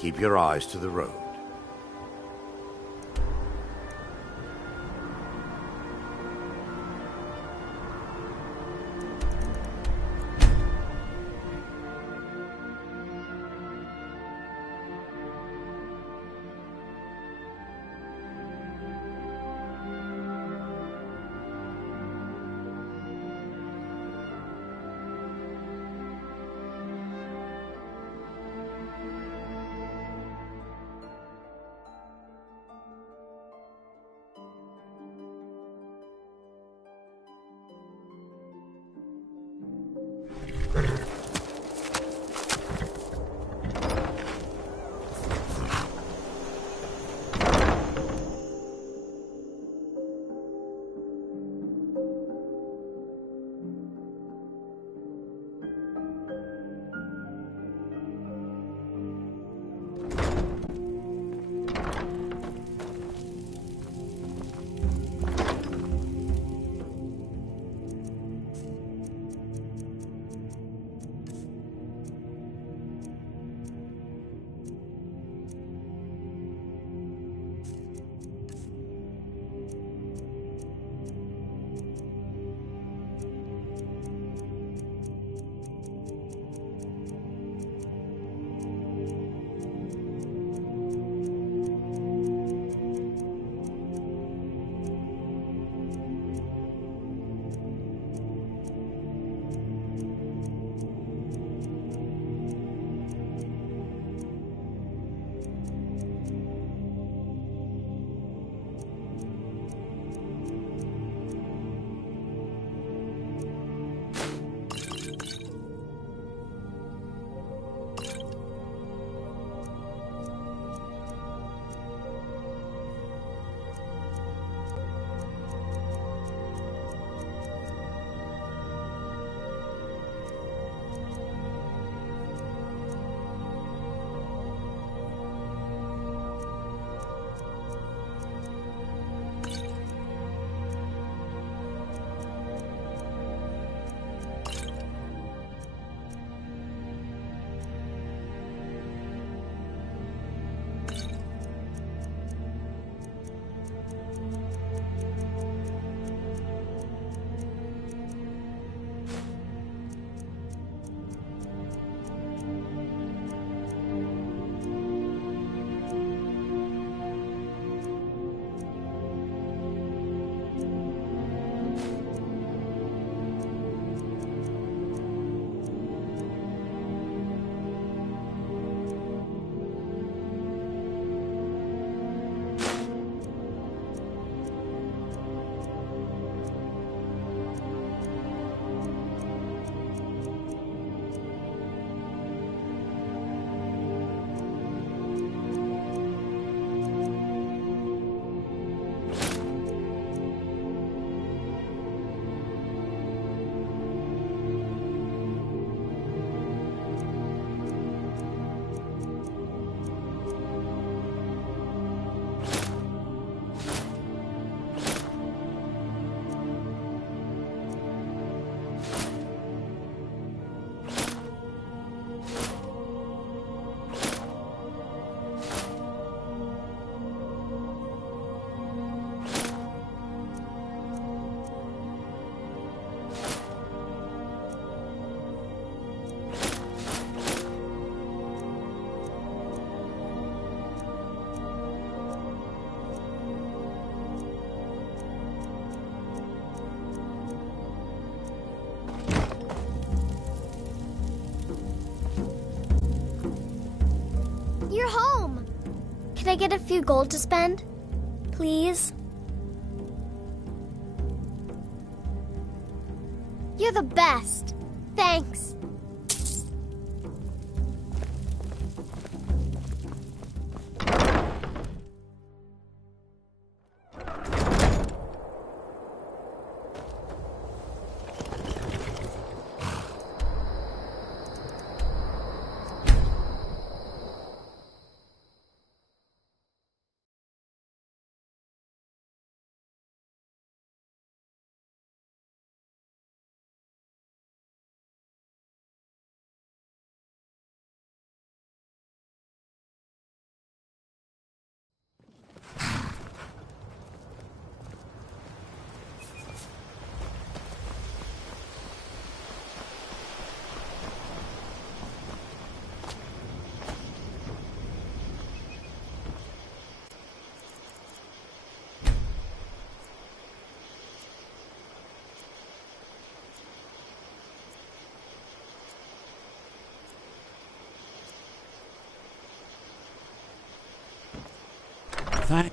Keep your eyes to the road. You're home! Can I get a few gold to spend? Please? You're the best. Thanks. Thank.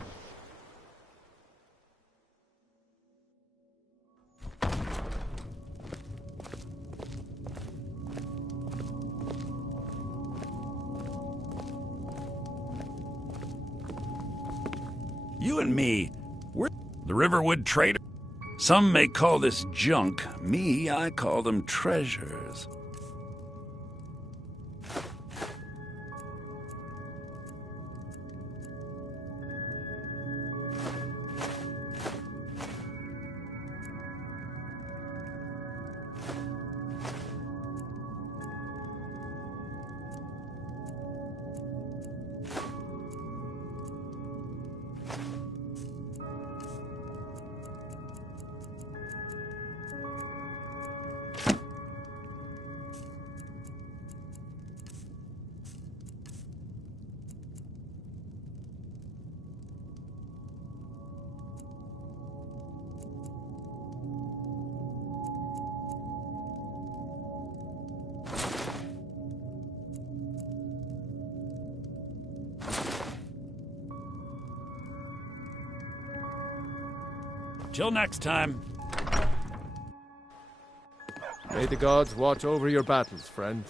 You and me, we're the Riverwood trader. Some may call this junk. Me, I call them treasures. Till next time. May the gods watch over your battles, friend.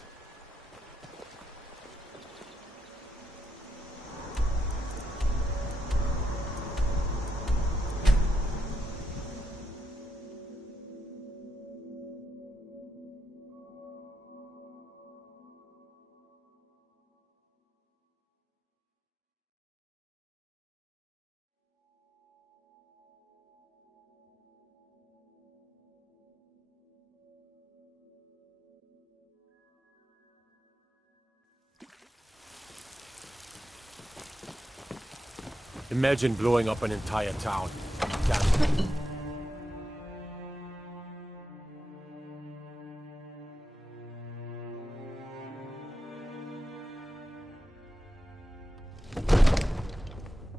Imagine blowing up an entire town. Damn.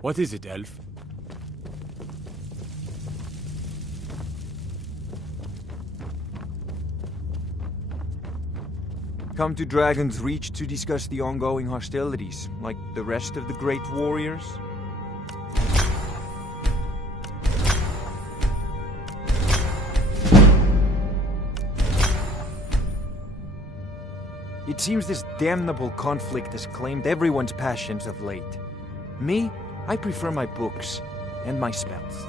What is it, Elf? Come to Dragon's Reach to discuss the ongoing hostilities, like the rest of the great warriors? It seems this damnable conflict has claimed everyone's passions of late. Me, I prefer my books and my spells.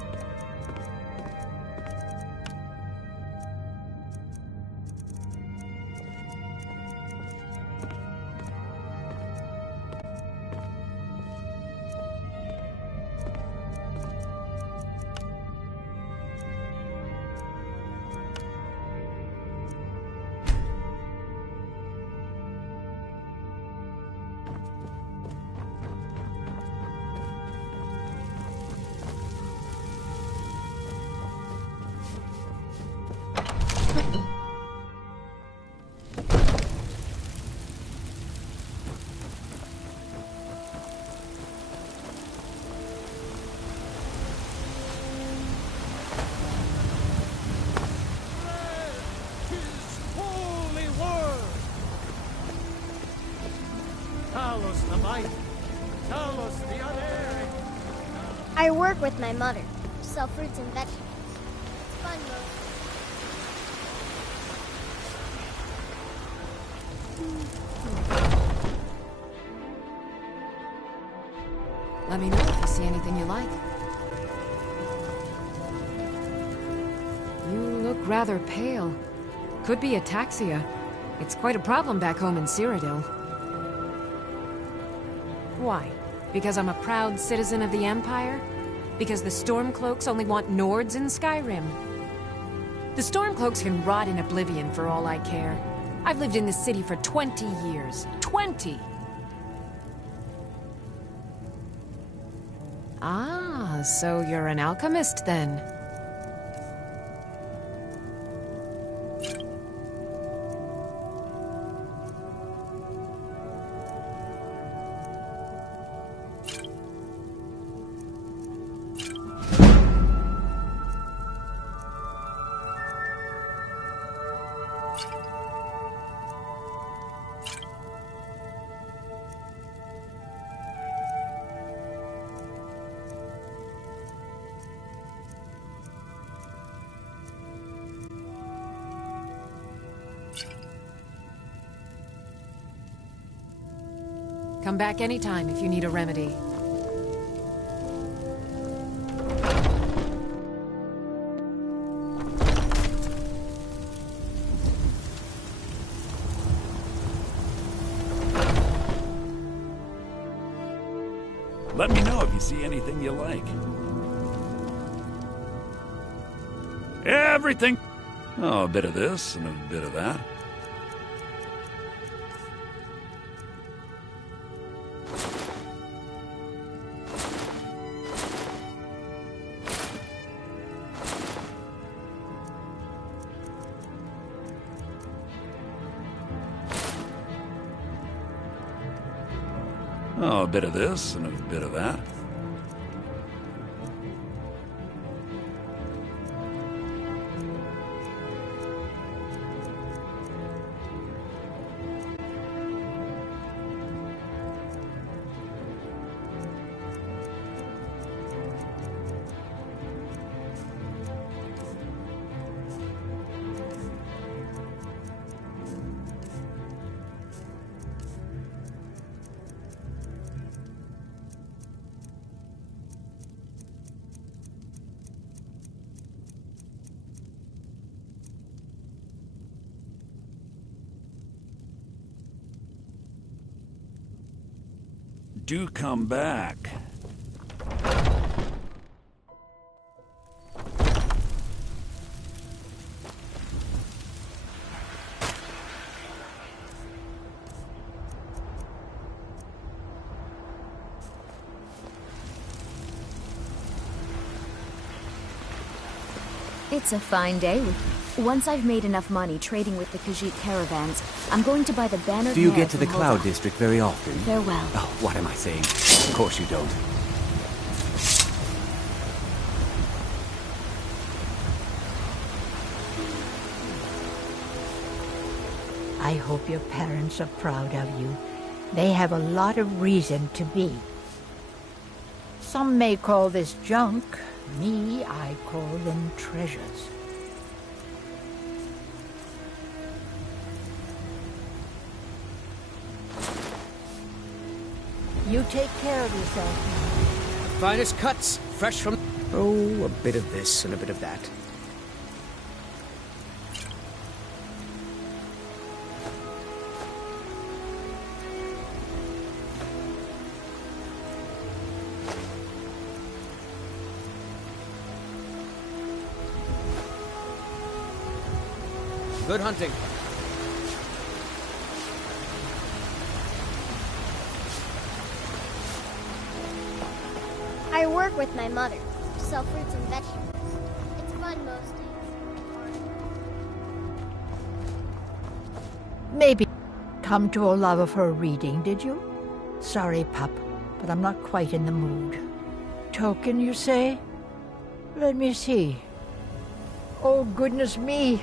I work with my mother. Sell fruits and vegetables. It's fun, Let me know if you see anything you like. You look rather pale. Could be ataxia. It's quite a problem back home in Cyrodiil. Why? Because I'm a proud citizen of the Empire? Because the Stormcloaks only want Nords in Skyrim? The Stormcloaks can rot in oblivion for all I care. I've lived in this city for 20 years. 20! Ah, so you're an alchemist then? Come back anytime if you need a remedy. Let me know if you see anything you like. Everything. Oh, a bit of this and a bit of that. Oh, a bit of this and a bit of that. Do come back. It's a fine day. Once I've made enough money trading with the Khajiit caravans, I'm going to buy the banner. Do you get to the Cloud District very often? Farewell. Oh, what am I saying? Of course you don't. I hope your parents are proud of you. They have a lot of reason to be. Some may call this junk. Me, I call them treasures. You take care of yourself. Finest cuts, fresh from... Oh, a bit of this and a bit of that. Good hunting. I work with my mother, sell fruits and vegetables. It's fun most days. Maybe come to a love of her reading, did you? Sorry, pup, but I'm not quite in the mood. Token, you say? Let me see. Oh, goodness me.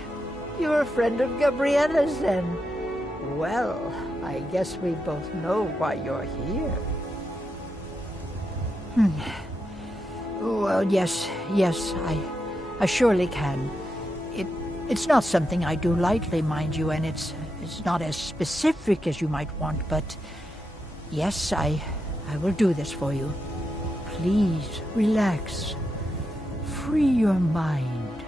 You're a friend of Gabriella's, then. Well, I guess we both know why you're here. Well, yes, I surely can. It's not something I do lightly, mind you, and it's not as specific as you might want, but yes, I will do this for you. Please, relax. Free your mind.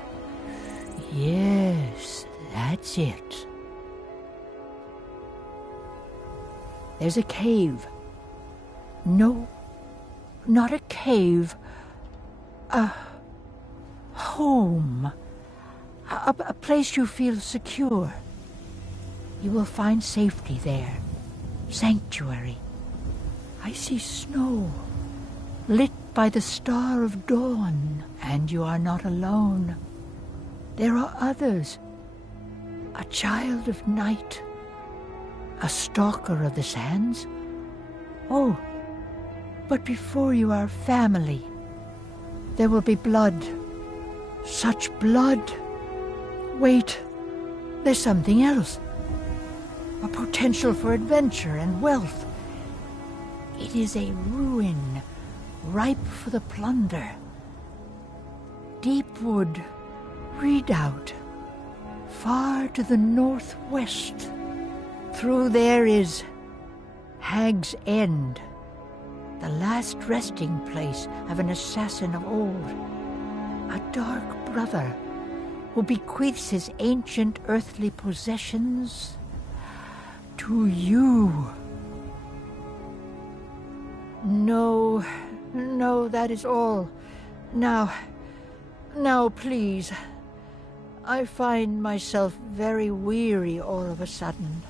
Yes, that's it. There's a cave. No, not a cave. A home. A place you feel secure. You will find safety there. Sanctuary. I see snow, lit by the star of dawn, and you are not alone. There are others. A child of night. A stalker of the sands. Oh, but before you are family, there will be blood. Such blood. Wait, there's something else. A potential for adventure and wealth. It is a ruin, ripe for the plunder. Deepwood Redoubt, far to the northwest. Through there is Hag's End, the last resting place of an assassin of old. A dark brother who bequeaths his ancient earthly possessions to you. No, that is all. Now, please. I find myself very weary all of a sudden.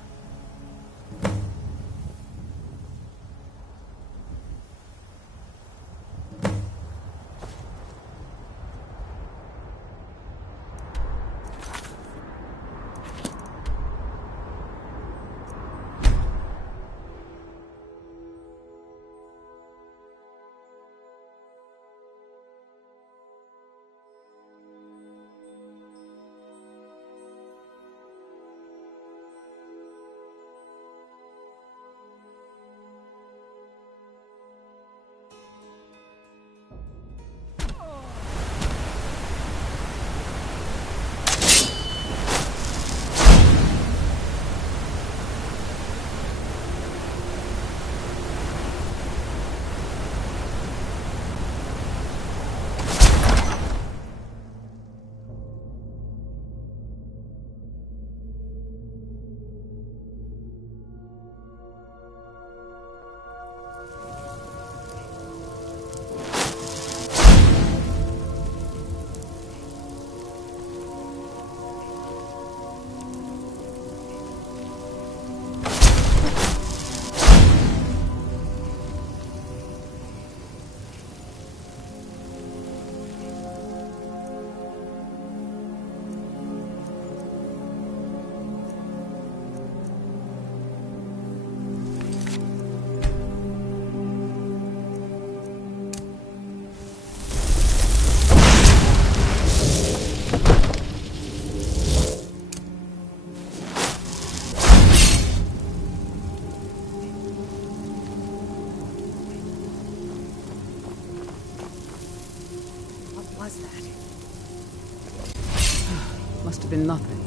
Must have been nothing.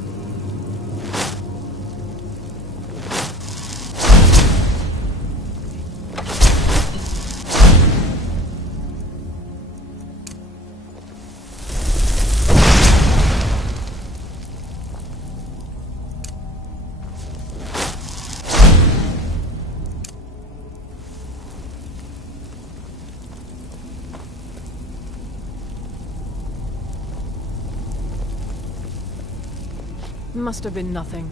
Must have been nothing.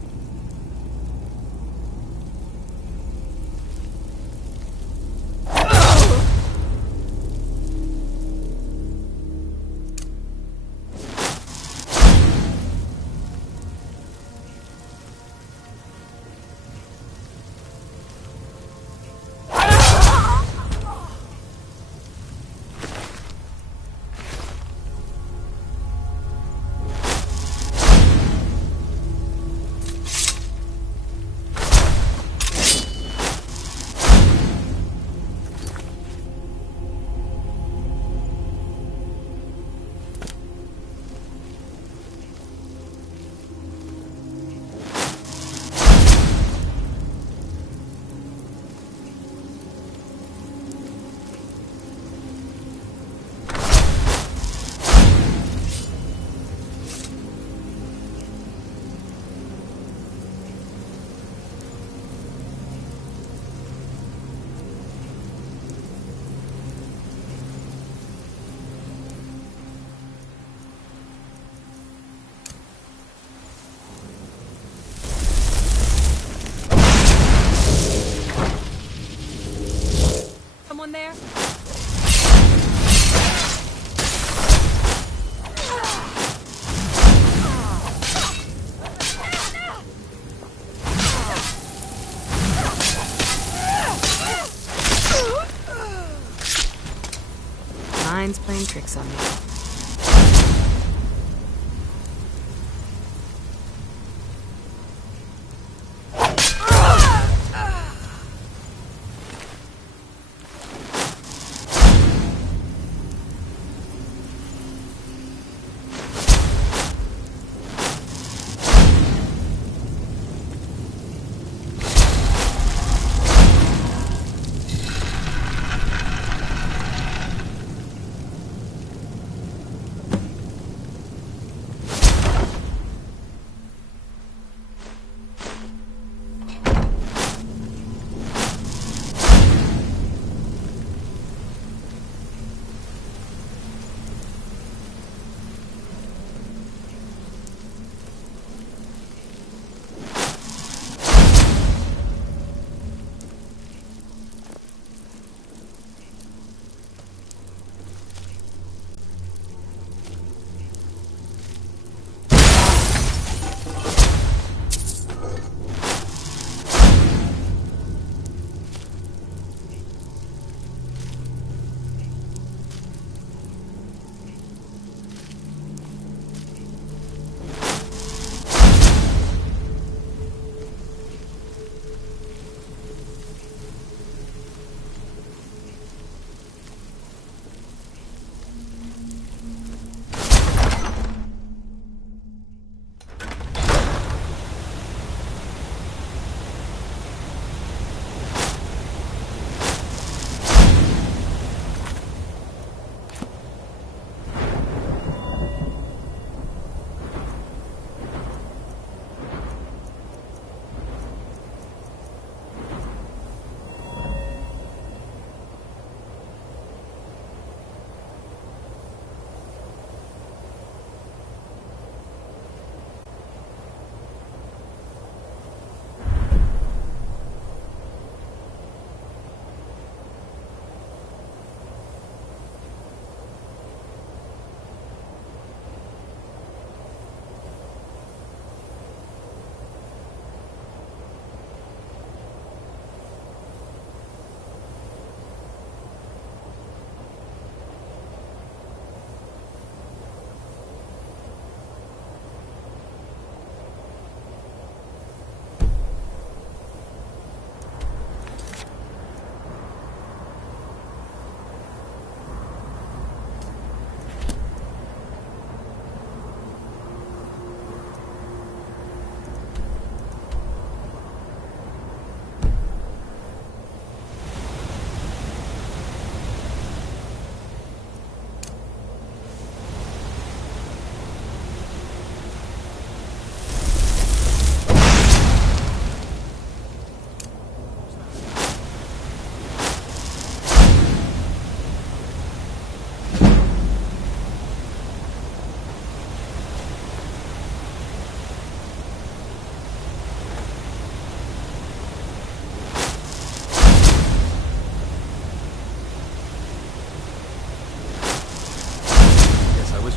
Someone there? Mine's playing tricks on me.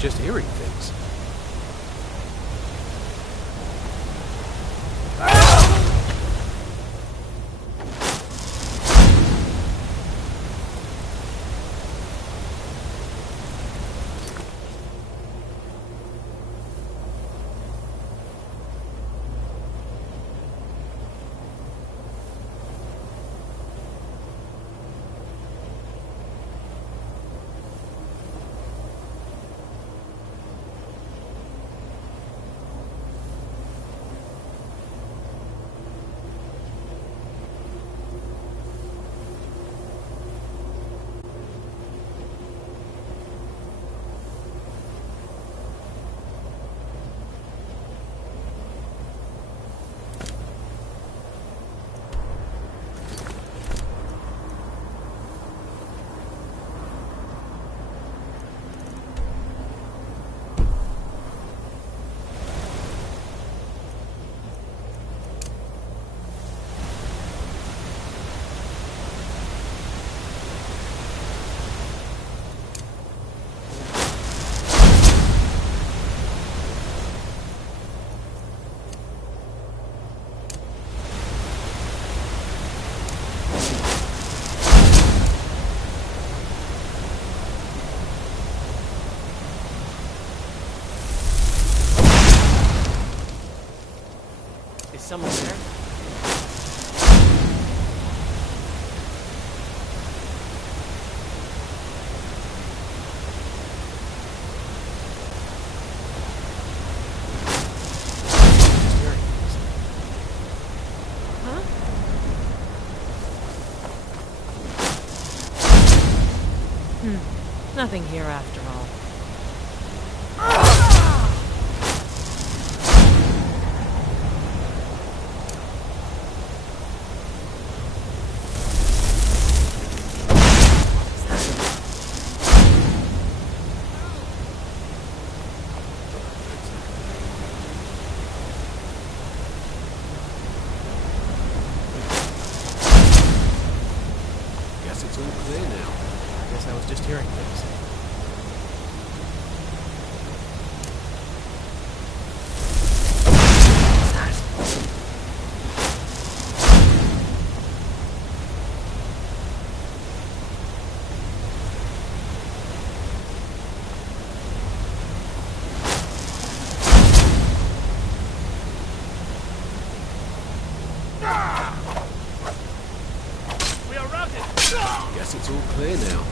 just hearing things. Is someone there? Nothing here after all. Guess it's all clear now. I guess I was just hearing things. Guess it's all clear now.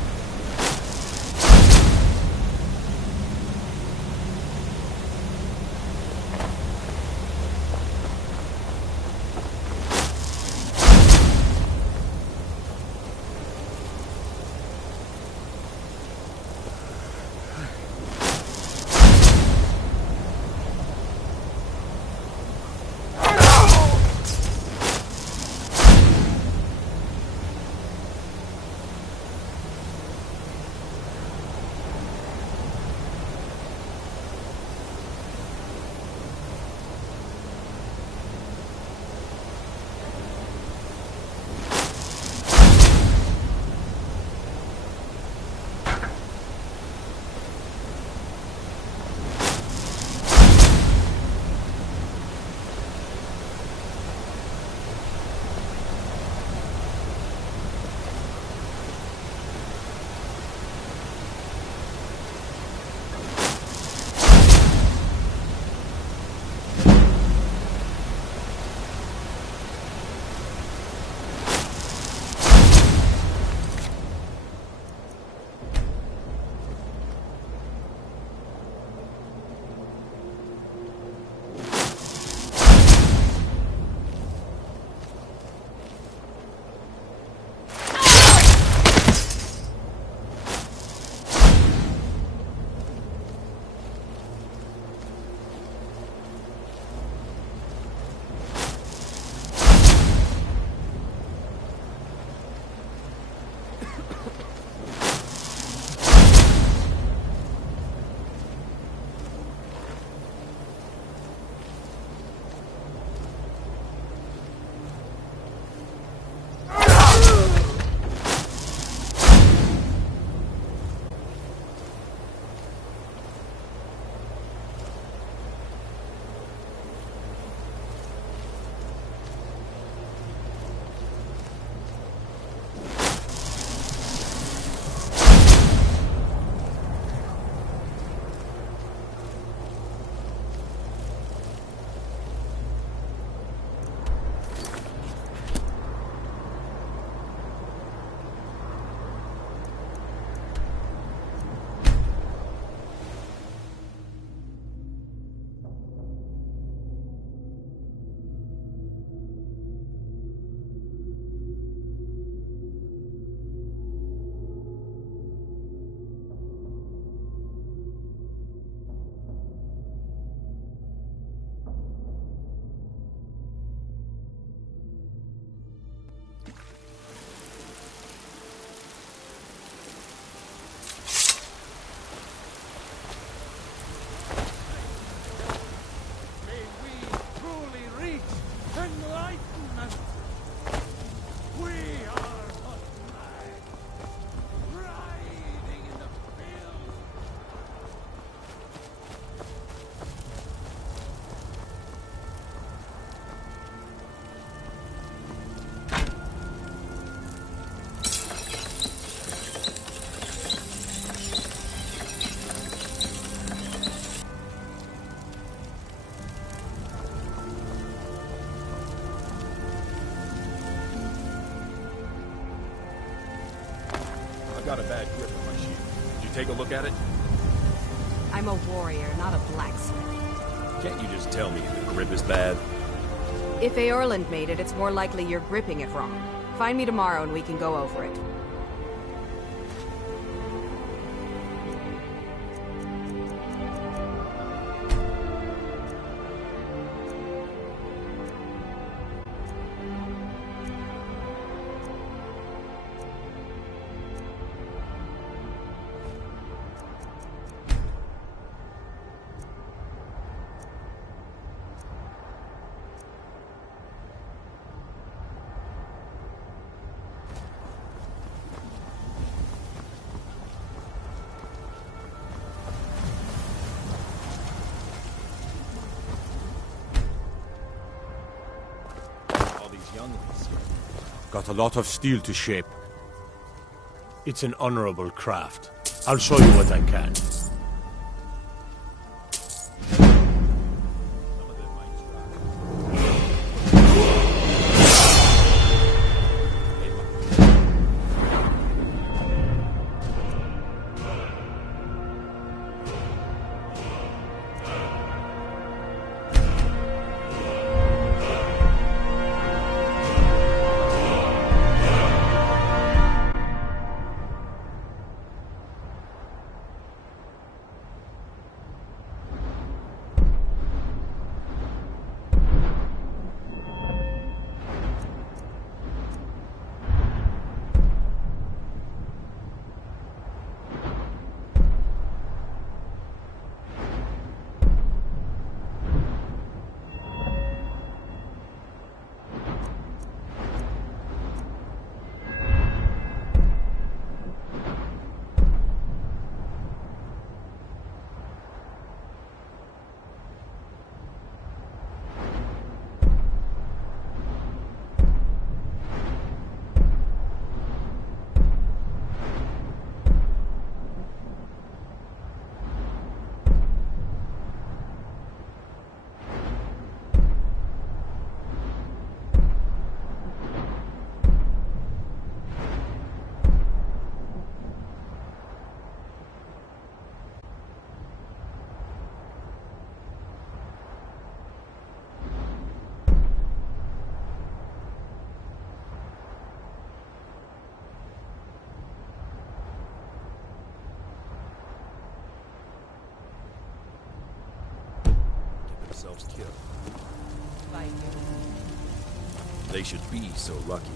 got a bad grip on my shield. Did you take a look at it? I'm a warrior, not a blacksmith. Can't you just tell me if the grip is bad? If Eorland made it, it's more likely you're gripping it wrong. Find me tomorrow and we can go over it. Got a lot of steel to shape. It's an honorable craft. I'll show you what I can. Themselves killed. They should be so lucky.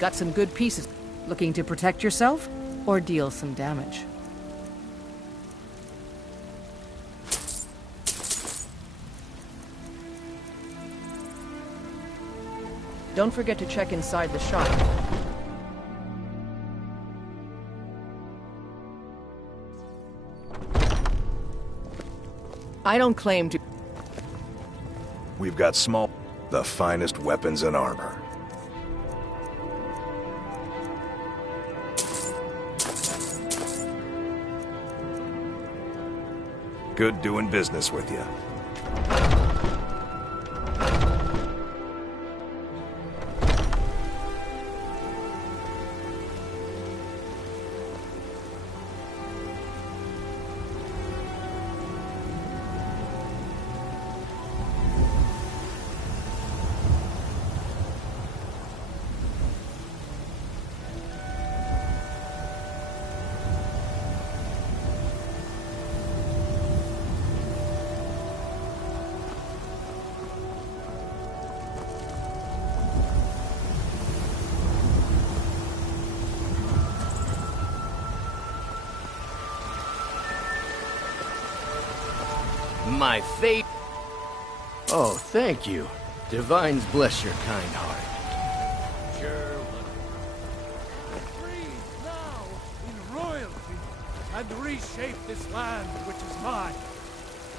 Got some good pieces. Looking to protect yourself or deal some damage? Don't forget to check inside the shop. I don't claim to... We've got the finest weapons and armor. Good doing business with you. My fate. Oh, thank you. Divines bless your kind heart. Sure. Freeze now in royalty and reshape this land which is mine.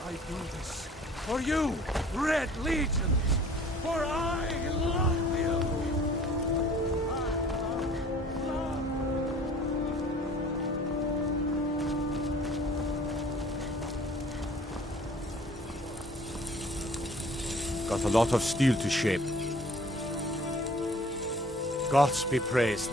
I do this for you, Red Legions, for I love you. Got a lot of steel to shape. Gods be praised.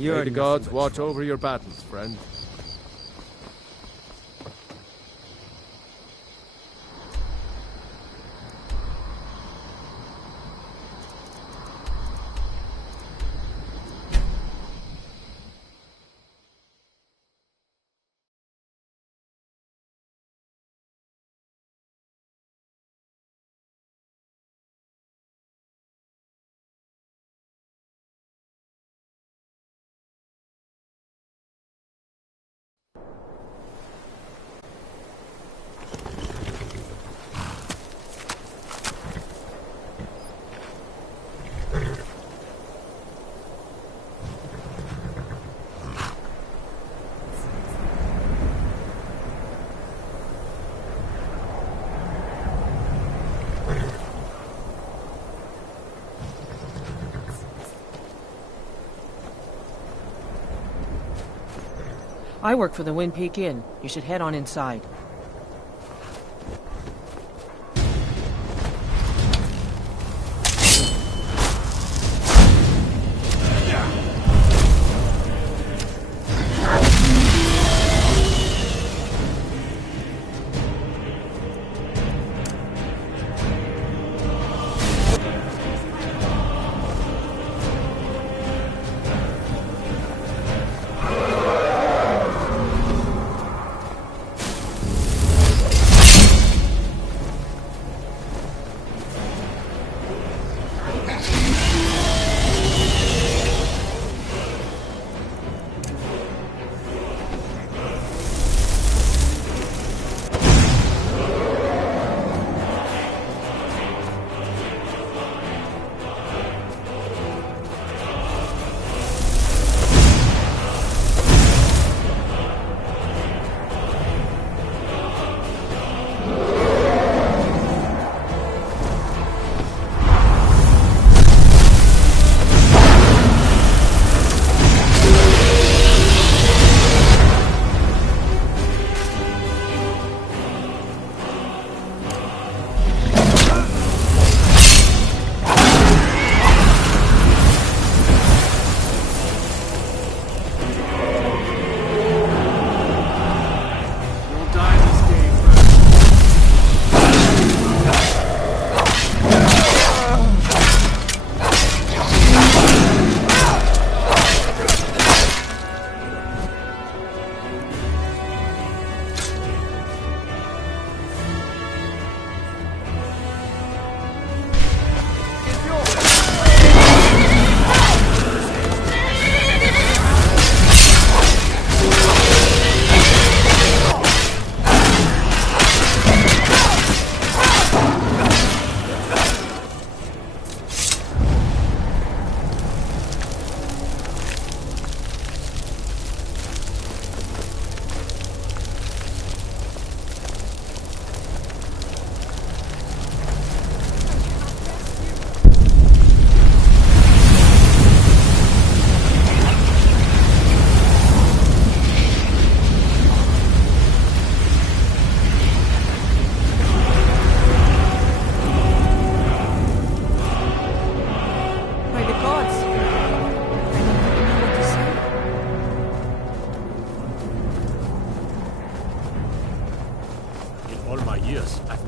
May the gods watch over your battles, friend. I work for the Wind Peak Inn. You should head on inside.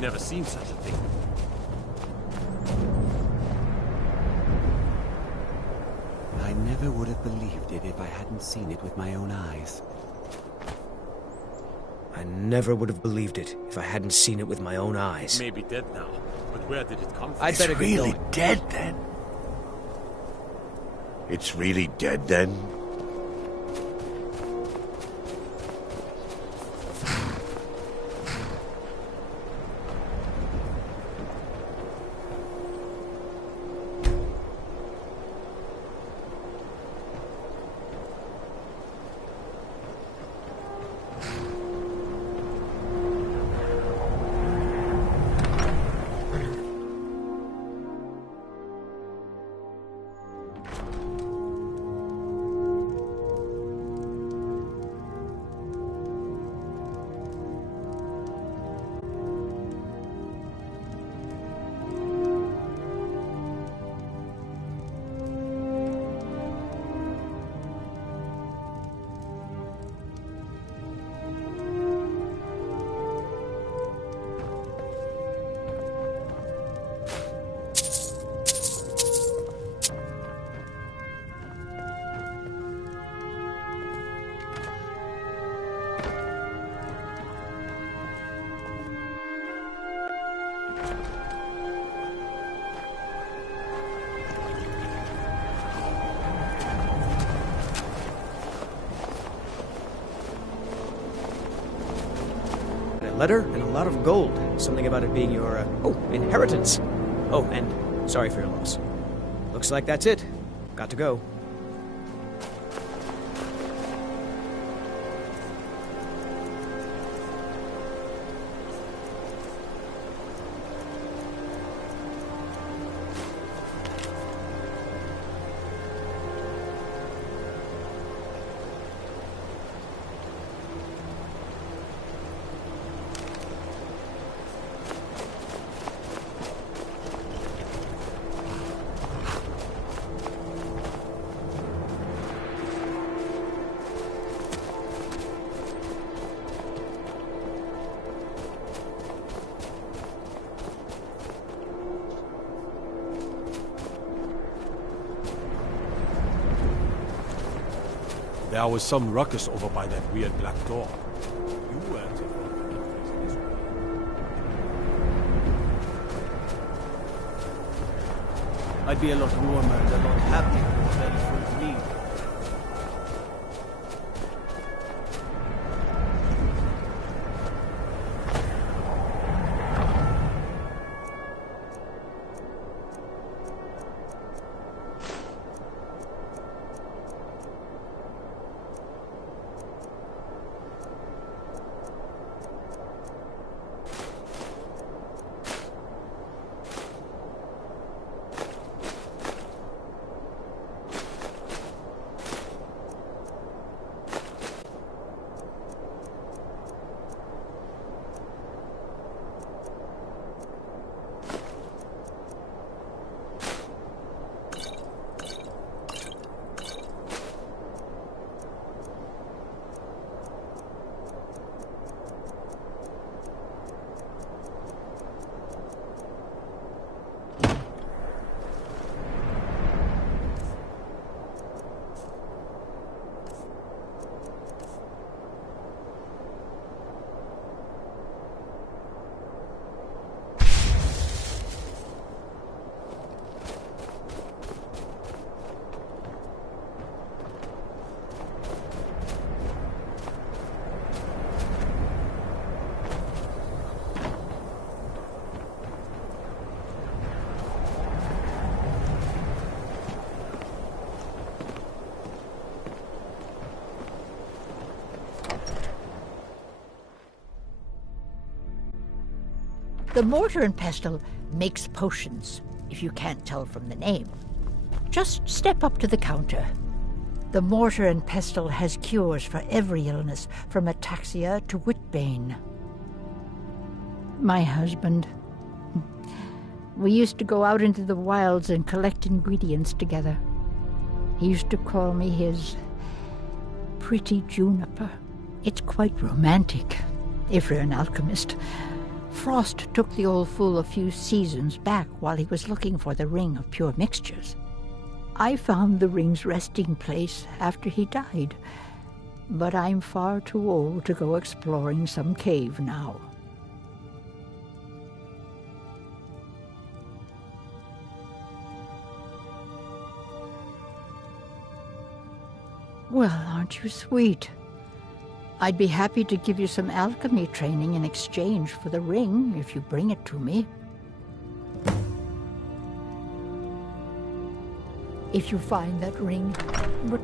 Never seen such a thing. I never would have believed it if I hadn't seen it with my own eyes. I never would have believed it if I hadn't seen it with my own eyes. It may be dead now, but where did it come from? I'd better get going. Dead then? It's really dead then? A letter and a lot of gold. Something about it being your, inheritance. Oh, and sorry for your loss. Looks like that's it. Got to go. There was some ruckus over by that weird black door. You weren't involved. I'd be a lot warmer and a lot happier with very full meal. The mortar and pestle makes potions, if you can't tell from the name. Just step up to the counter. The mortar and pestle has cures for every illness, from ataxia to whitbane. My husband. We used to go out into the wilds and collect ingredients together. He used to call me his pretty juniper. It's quite romantic, if you're an alchemist. Frost took the old fool a few seasons back while he was looking for the ring of pure mixtures. I found the ring's resting place after he died, but I'm far too old to go exploring some cave now. Well, aren't you sweet? I'd be happy to give you some alchemy training in exchange for the ring, if you bring it to me. If you find that ring, but...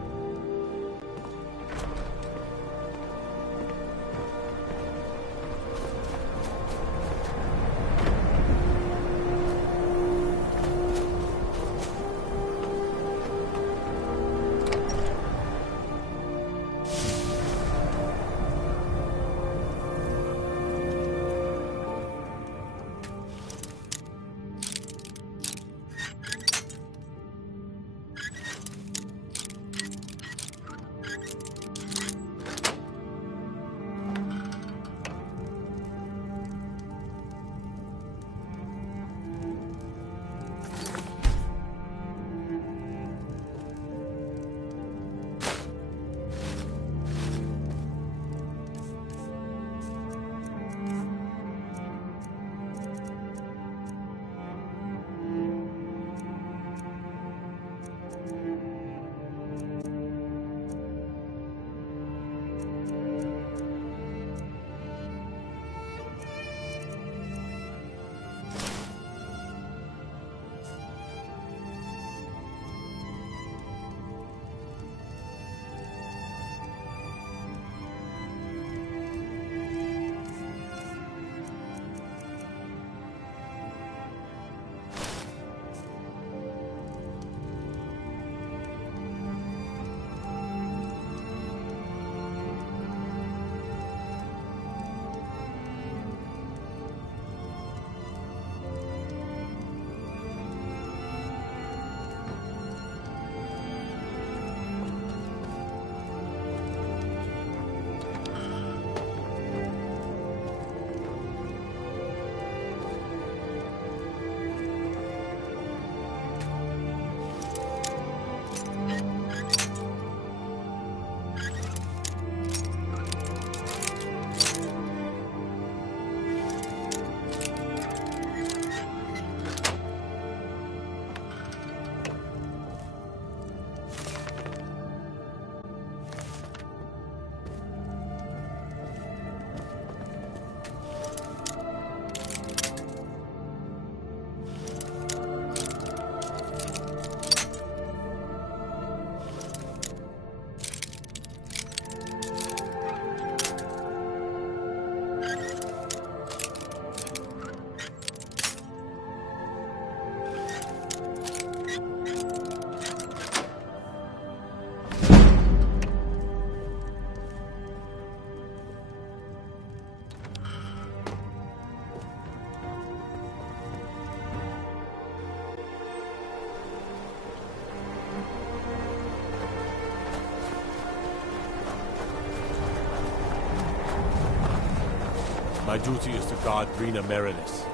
My duty is to guard Rena Meredith.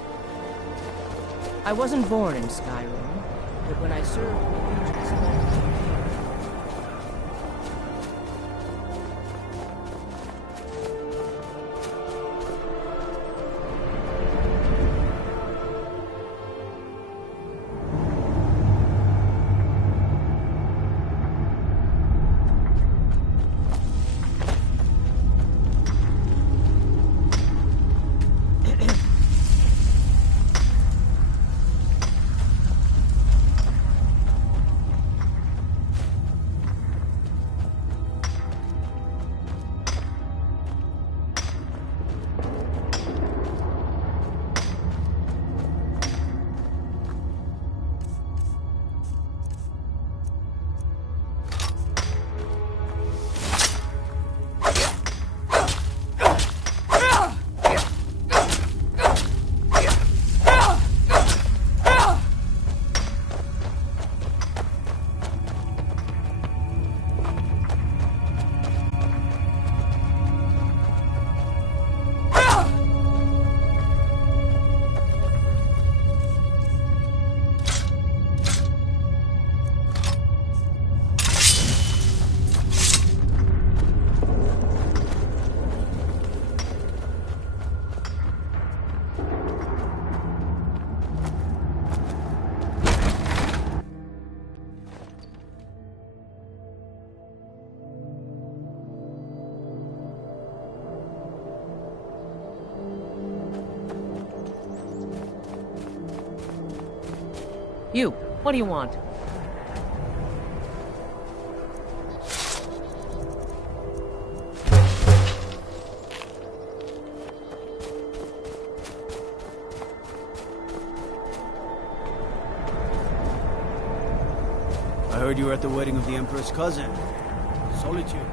I wasn't born in Skyrim, but when I served in the Legion's You, what do you want? I heard you were at the wedding of the Emperor's cousin. Solitude.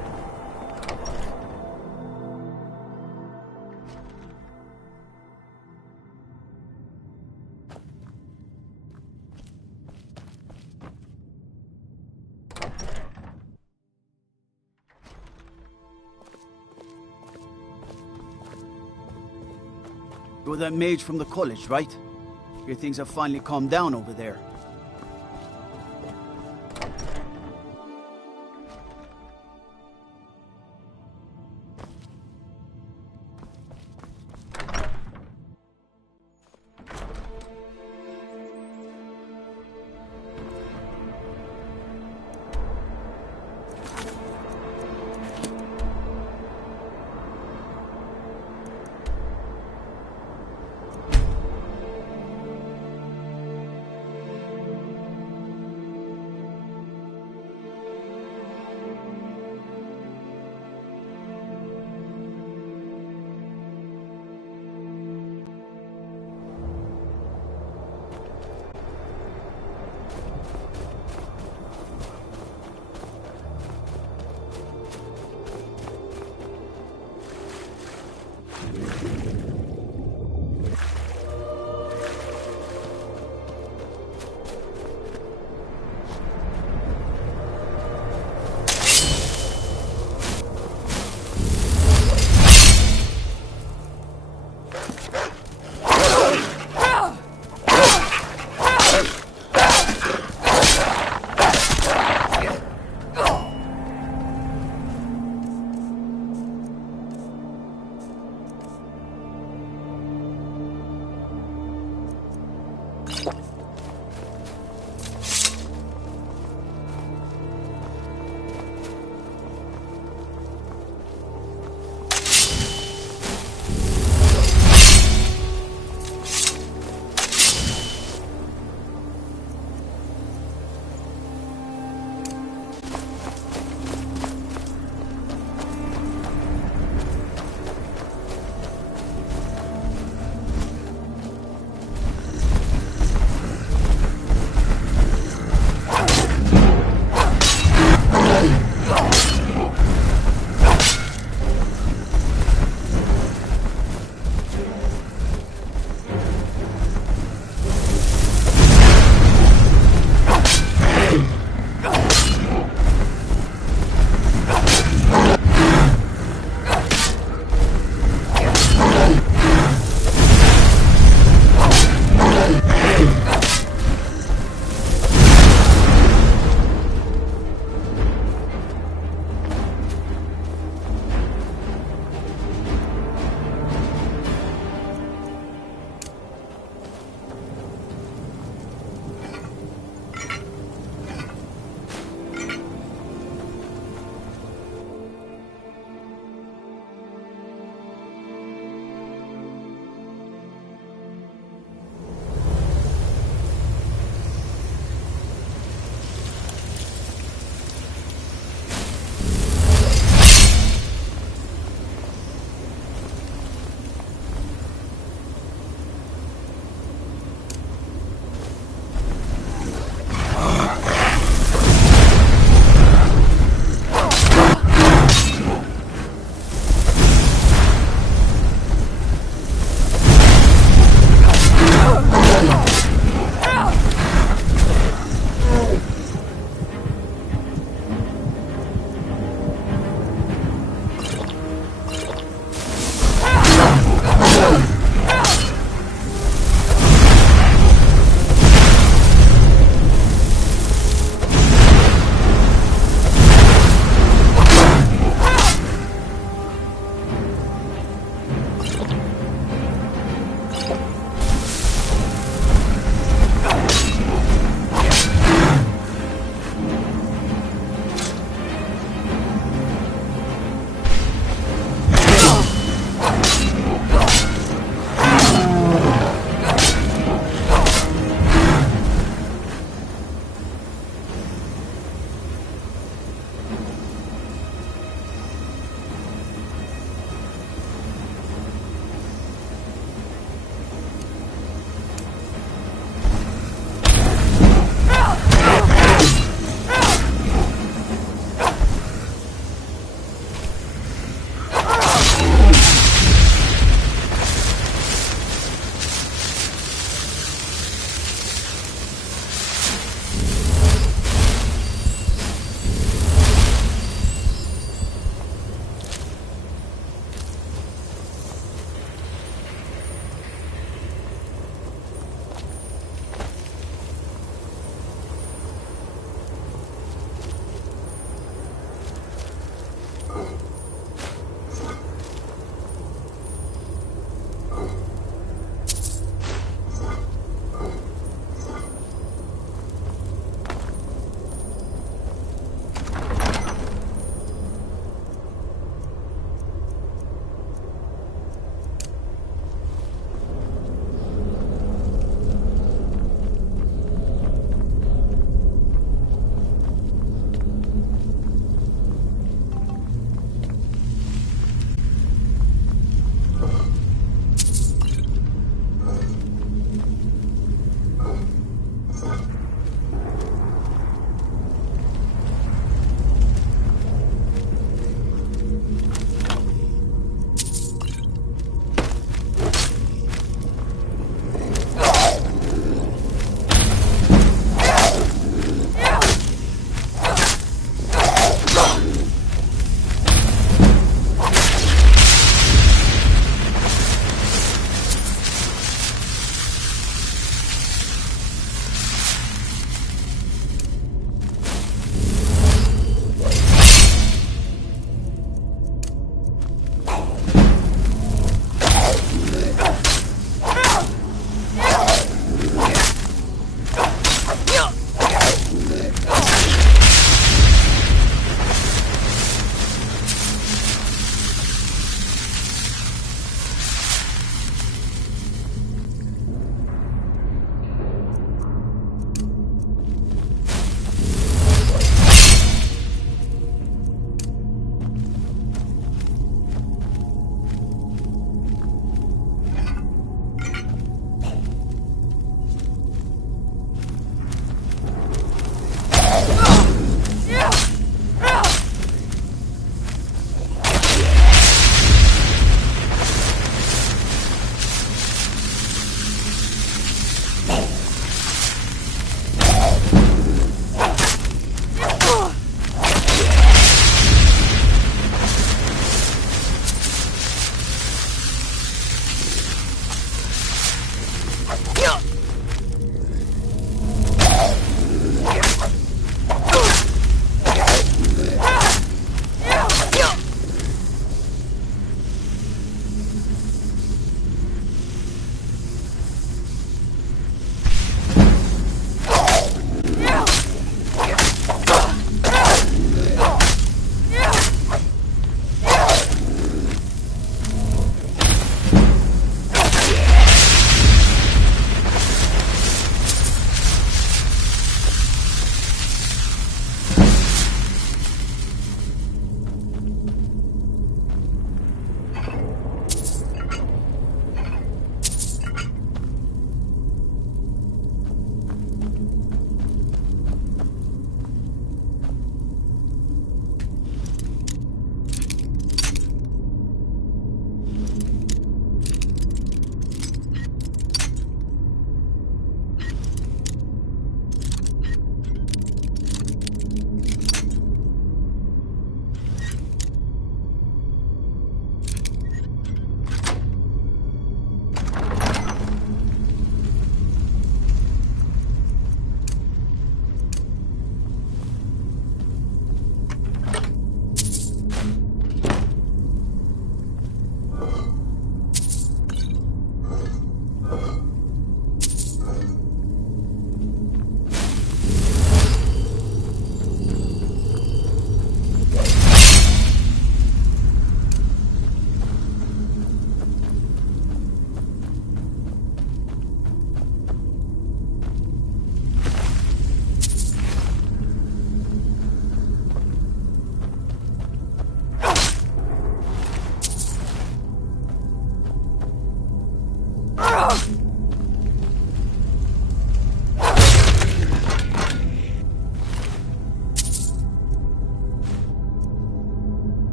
You're that mage from the college, right? Your things have finally calmed down over there.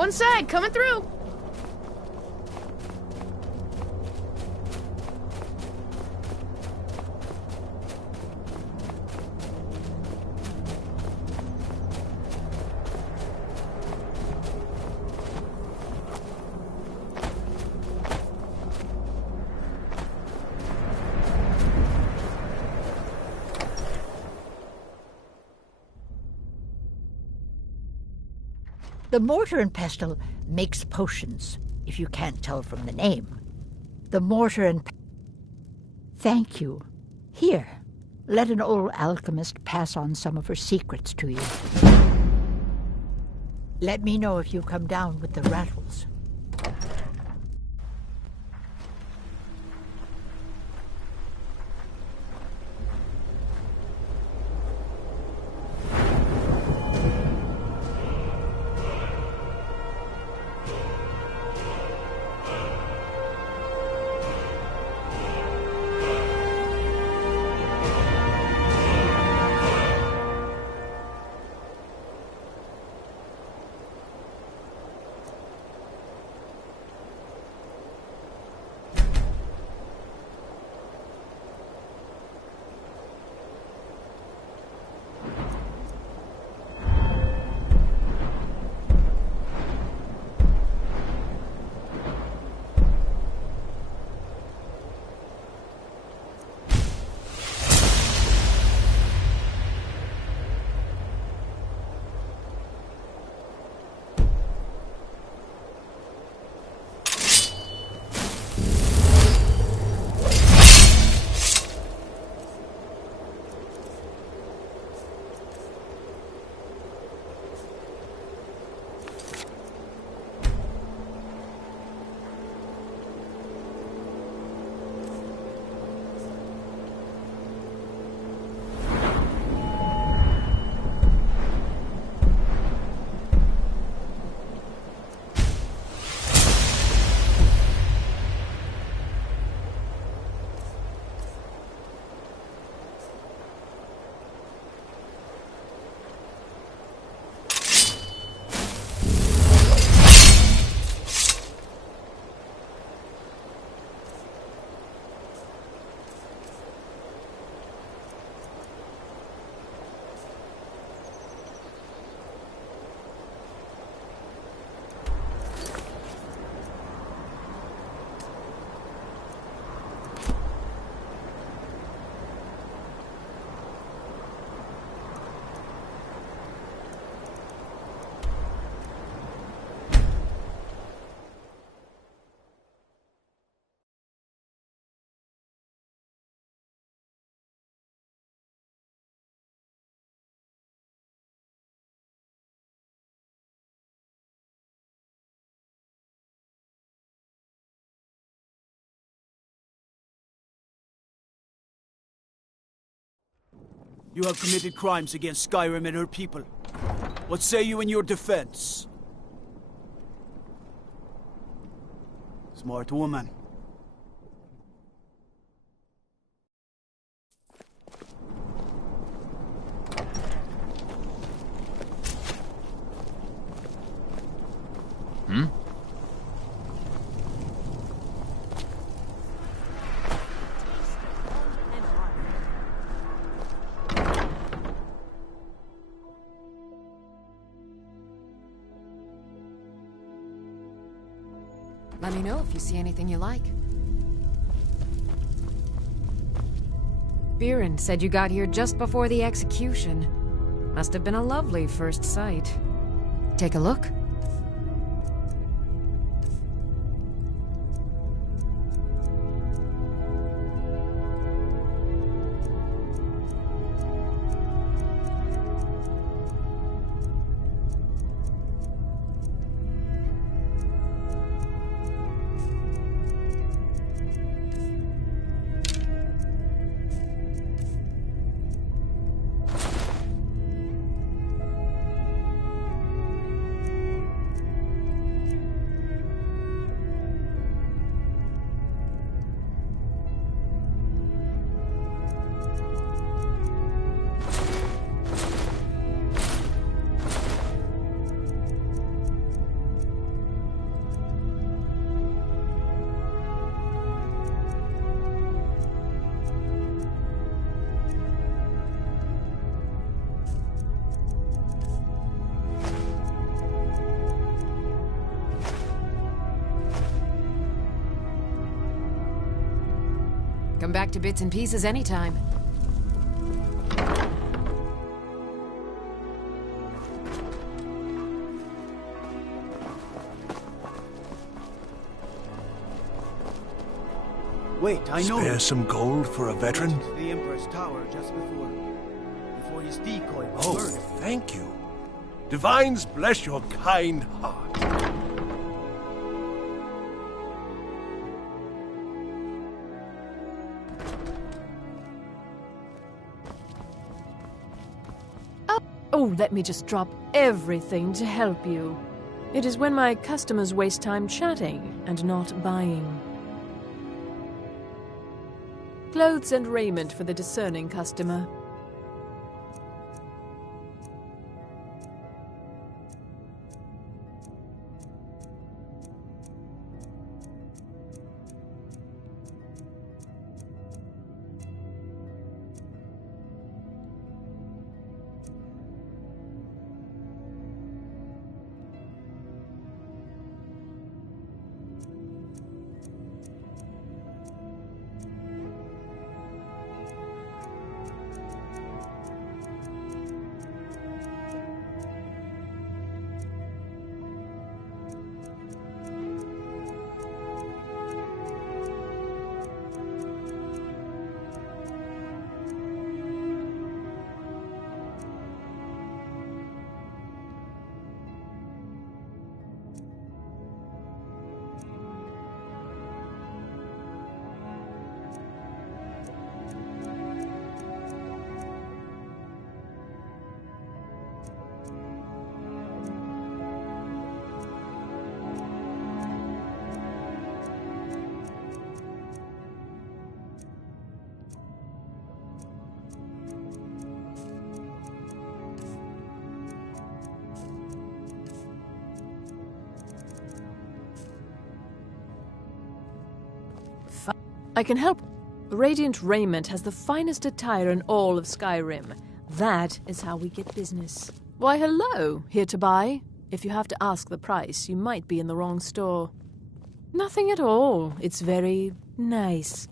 One side, coming through. The mortar and pestle makes potions, if you can't tell from the name. The mortar and... Thank you. Here, let an old alchemist pass on some of her secrets to you. Let me know if you come down with the rattles. You have committed crimes against Skyrim and her people. What say you in your defense? Smart woman. Hmm? Let me know if you see anything you like. Biren said you got here just before the execution. Must have been a lovely first sight. Take a look. Come back to bits and pieces anytime. Wait, I know. Spare some gold for a veteran? To the Emperor's tower just before his decoy was Oh, murdered. thank you. Divines bless your kind heart. Oh, let me just drop everything to help you. It is when my customers waste time chatting and not buying. Clothes and raiment for the discerning customer. I can help. Radiant Raiment has the finest attire in all of Skyrim. That is how we get business. Why, hello. Here to buy? If you have to ask the price, you might be in the wrong store. Nothing at all. It's very nice.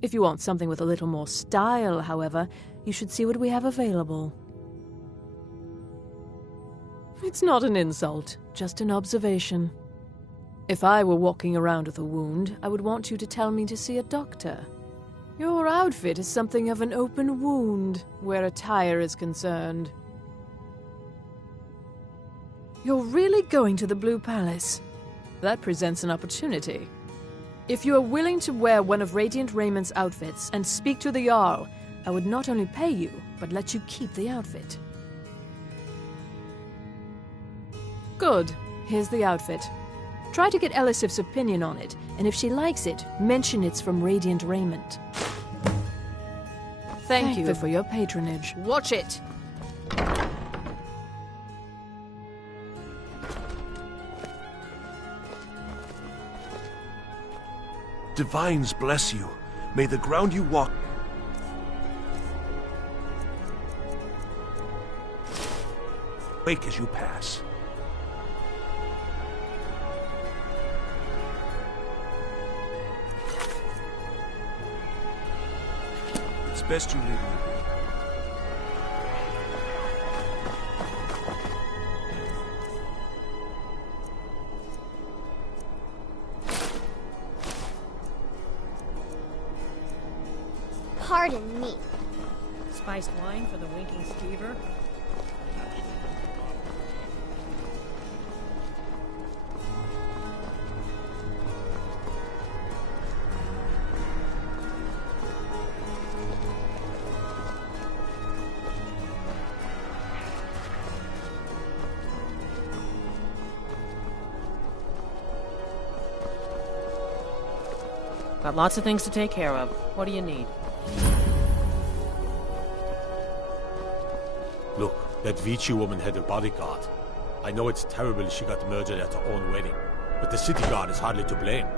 If you want something with a little more style, however, you should see what we have available. It's not an insult, just an observation. If I were walking around with a wound, I would want you to tell me to see a doctor. Your outfit is something of an open wound, where attire is concerned. You're really going to the Blue Palace? That presents an opportunity. If you are willing to wear one of Radiant Raymond's outfits and speak to the Jarl, I would not only pay you, but let you keep the outfit. Good. Here's the outfit. Try to get Elisif's opinion on it, and if she likes it, mention it's from Radiant Raiment. Thank you for your patronage. Watch it! Divines bless you. May the ground you walk... Wake as you pass. It's best you leave me be. Pardon me. Spiced wine for the winking skeever? Got lots of things to take care of. What do you need? Look, that Vici woman had a bodyguard. I know it's terrible she got murdered at her own wedding, but the city guard is hardly to blame.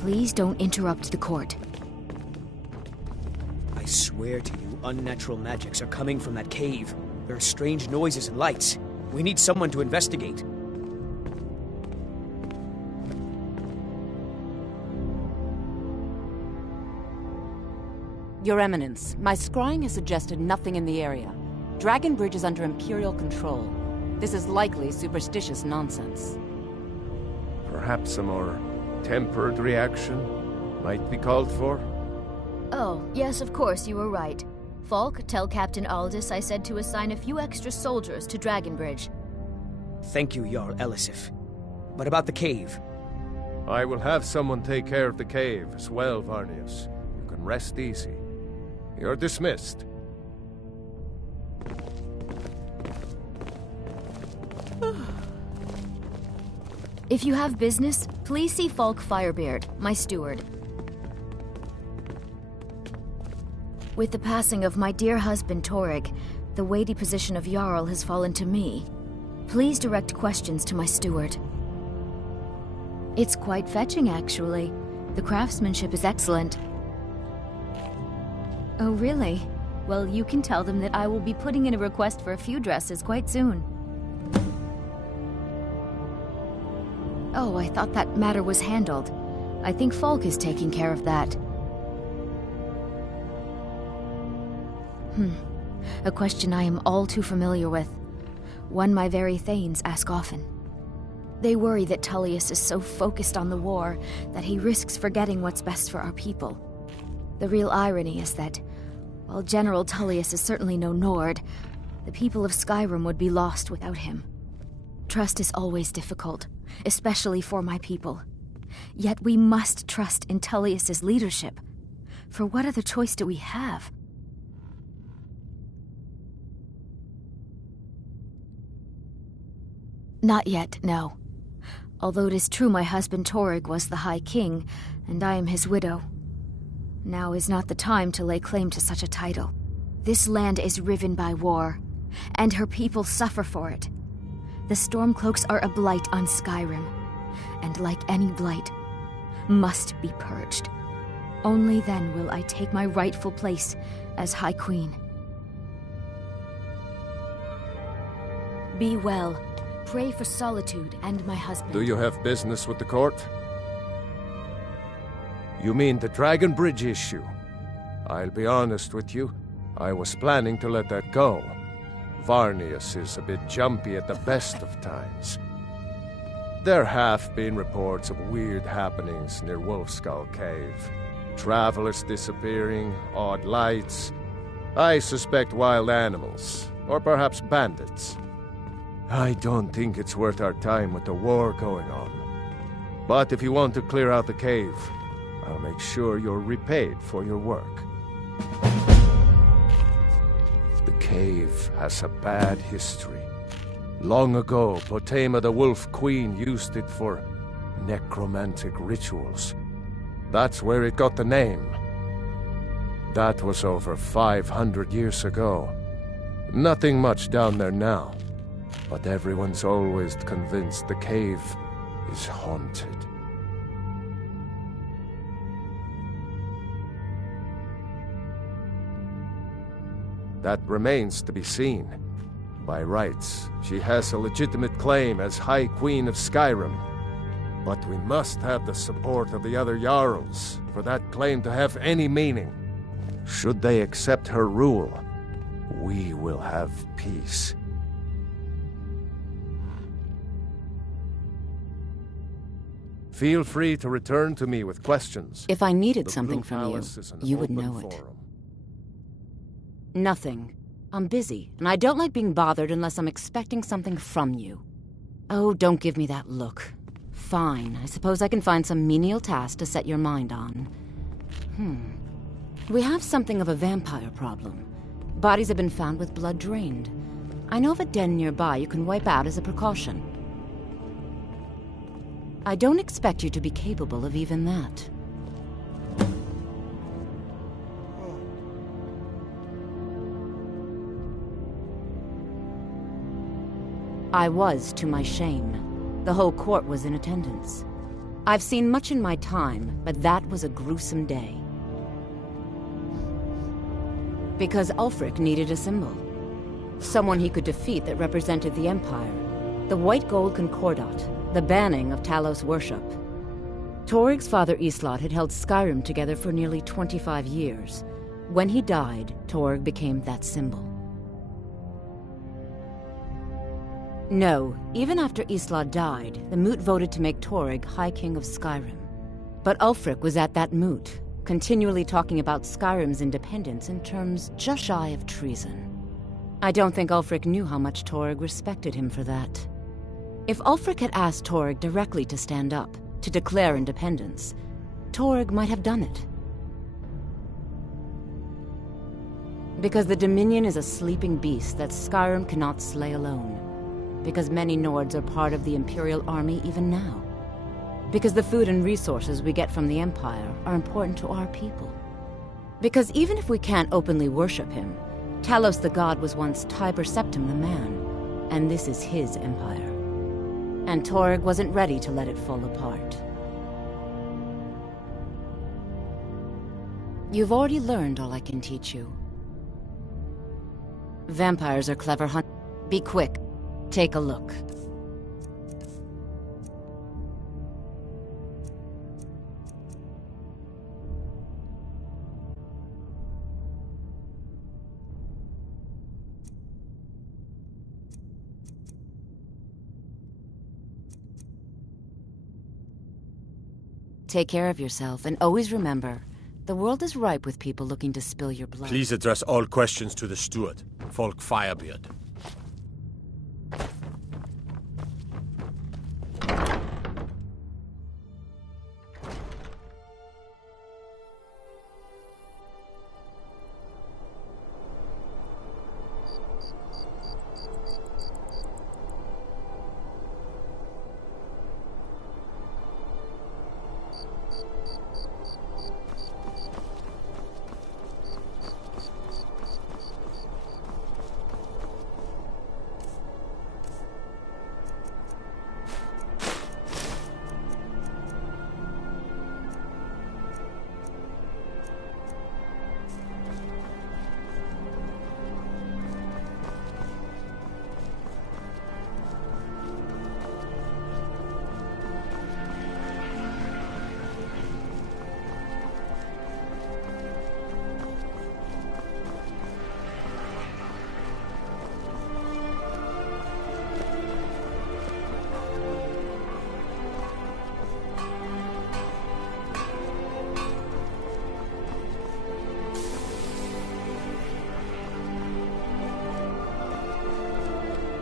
Please don't interrupt the court. I swear to you, unnatural magics are coming from that cave. There are strange noises and lights. We need someone to investigate. Your Eminence, my scrying has suggested nothing in the area. Dragon Bridge is under Imperial control. This is likely superstitious nonsense. Perhaps a more tempered reaction might be called for? Oh, yes, of course, you were right. Falk, tell Captain Aldous I said to assign a few extra soldiers to Dragon Bridge. Thank you, Jarl Elisif. But about the cave? I will have someone take care of the cave as well, Varnius. You can rest easy. You're dismissed. If you have business, please see Falk Firebeard, my steward. With the passing of my dear husband Torrig, the weighty position of Jarl has fallen to me. Please direct questions to my steward. It's quite fetching, actually. The craftsmanship is excellent. Oh, really? Well, you can tell them that I will be putting in a request for a few dresses quite soon. Oh, I thought that matter was handled. I think Falk is taking care of that. A question I am all too familiar with. One my very Thanes ask often. They worry that Tullius is so focused on the war that he risks forgetting what's best for our people. The real irony is that, while General Tullius is certainly no Nord, the people of Skyrim would be lost without him. Trust is always difficult, especially for my people. Yet we must trust in Tullius's leadership. For what other choice do we have? Not yet, no. Although it is true my husband Torrig was the High King, and I am his widow. Now is not the time to lay claim to such a title. This land is riven by war, and her people suffer for it. The Stormcloaks are a blight on Skyrim, and like any blight, must be purged. Only then will I take my rightful place as High Queen. Be well. Pray for Solitude and my husband. Do you have business with the court? You mean the Dragon Bridge issue? I'll be honest with you. I was planning to let that go. Varnius is a bit jumpy at the best of times. There have been reports of weird happenings near Wolfskull Cave. Travelers disappearing, odd lights. I suspect wild animals, or perhaps bandits. I don't think it's worth our time with the war going on. But if you want to clear out the cave, I'll make sure you're repaid for your work. The cave has a bad history. Long ago, Potema the Wolf Queen used it for necromantic rituals. That's where it got the name. That was over 500 years ago. Nothing much down there now. But everyone's always convinced the cave is haunted. That remains to be seen. By rights, she has a legitimate claim as High Queen of Skyrim. But we must have the support of the other Jarls for that claim to have any meaning. Should they accept her rule, we will have peace. Feel free to return to me with questions. If I needed something from you, you would know it. Forum. Nothing. I'm busy, and I don't like being bothered unless I'm expecting something from you. Oh, don't give me that look. Fine, I suppose I can find some menial task to set your mind on. We have something of a vampire problem. Bodies have been found with blood drained. I know of a den nearby you can wipe out as a precaution. I don't expect you to be capable of even that. I was, to my shame. The whole court was in attendance. I've seen much in my time, but that was a gruesome day. Because Ulfric needed a symbol. Someone he could defeat that represented the Empire. The White Gold Concordat, the banning of Talos worship. Toryg's father Islot had held Skyrim together for nearly 25 years. When he died, Toryg became that symbol. No, even after Islot died, the Moot voted to make Toryg High King of Skyrim. But Ulfric was at that Moot, continually talking about Skyrim's independence in terms just shy of treason. I don't think Ulfric knew how much Toryg respected him for that. If Ulfric had asked Toryg directly to stand up, to declare independence, Toryg might have done it. Because the Dominion is a sleeping beast that Skyrim cannot slay alone. Because many Nords are part of the Imperial Army even now. Because the food and resources we get from the Empire are important to our people. Because even if we can't openly worship him, Talos the God was once Tiber Septim the man, and this is his empire. And Toryg wasn't ready to let it fall apart. You've already learned all I can teach you. Vampires are clever hunters. Be quick. Take a look. Take care of yourself, and always remember, the world is ripe with people looking to spill your blood. Please address all questions to the steward, Folk Firebeard.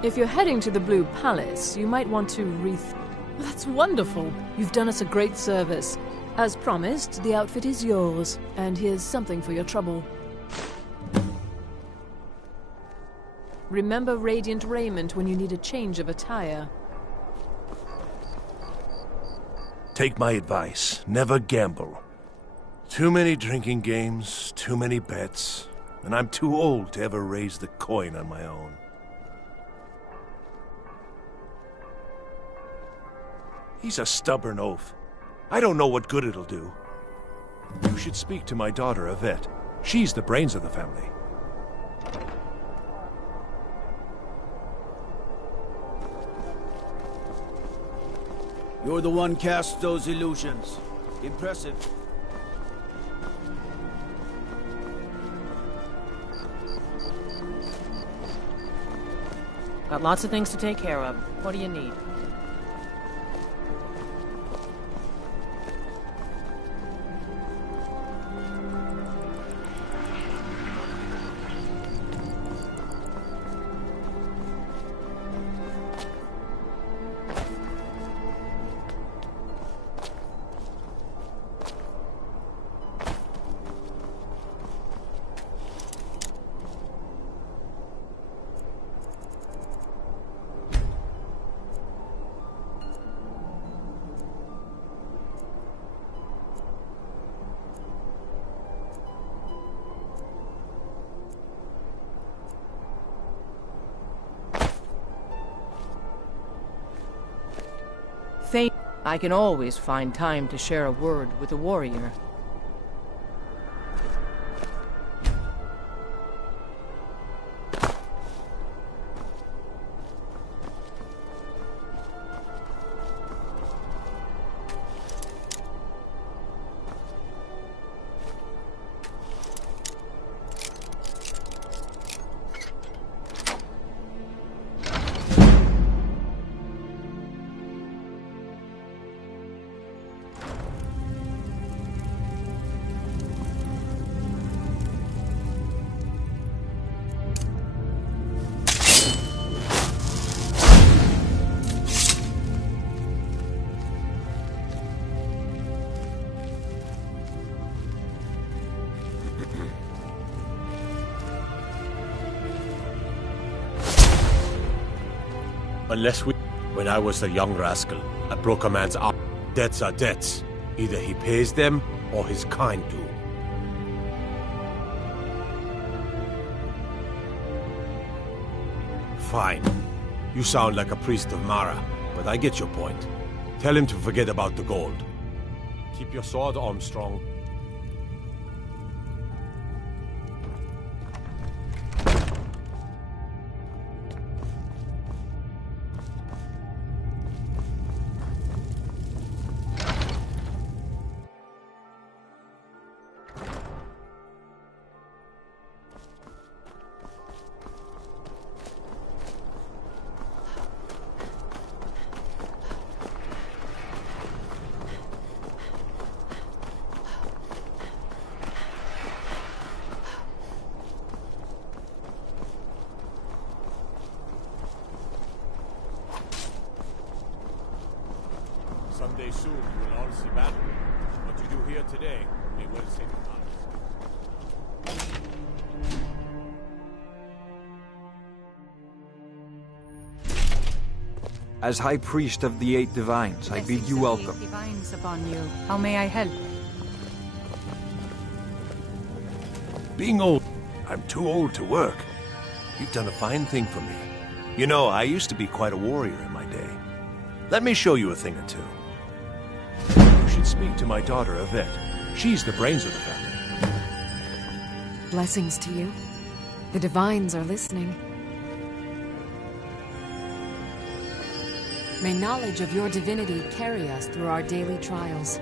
If you're heading to the Blue Palace, you might want to That's wonderful! You've done us a great service. As promised, the outfit is yours, and here's something for your trouble. Remember Radiant raiment when you need a change of attire. Take my advice. Never gamble. Too many drinking games, too many bets, and I'm too old to ever raise the coin on my own. He's a stubborn oaf. I don't know what good it'll do. You should speak to my daughter, Yvette. She's the brains of the family. You're the one cast those illusions. Impressive. Got lots of things to take care of. What do you need? I can always find time to share a word with a warrior. Unless we... When I was a young rascal, I broke a man's arm. Debts are debts. Either he pays them, or his kind do. Fine. You sound like a priest of Mara, but I get your point. Tell him to forget about the gold. Keep your sword arm strong. Someday soon you will all see battle. What you do here today may well save your lives. As High Priest of the Eight Divines, I bid you welcome. Divines upon you. How may I help? Being old, I'm too old to work. You've done a fine thing for me. You know, I used to be quite a warrior in my day. Let me show you a thing or two. You should speak to my daughter, Yvette. She's the brains of the family. Blessings to you. The divines are listening. May knowledge of your divinity carry us through our daily trials.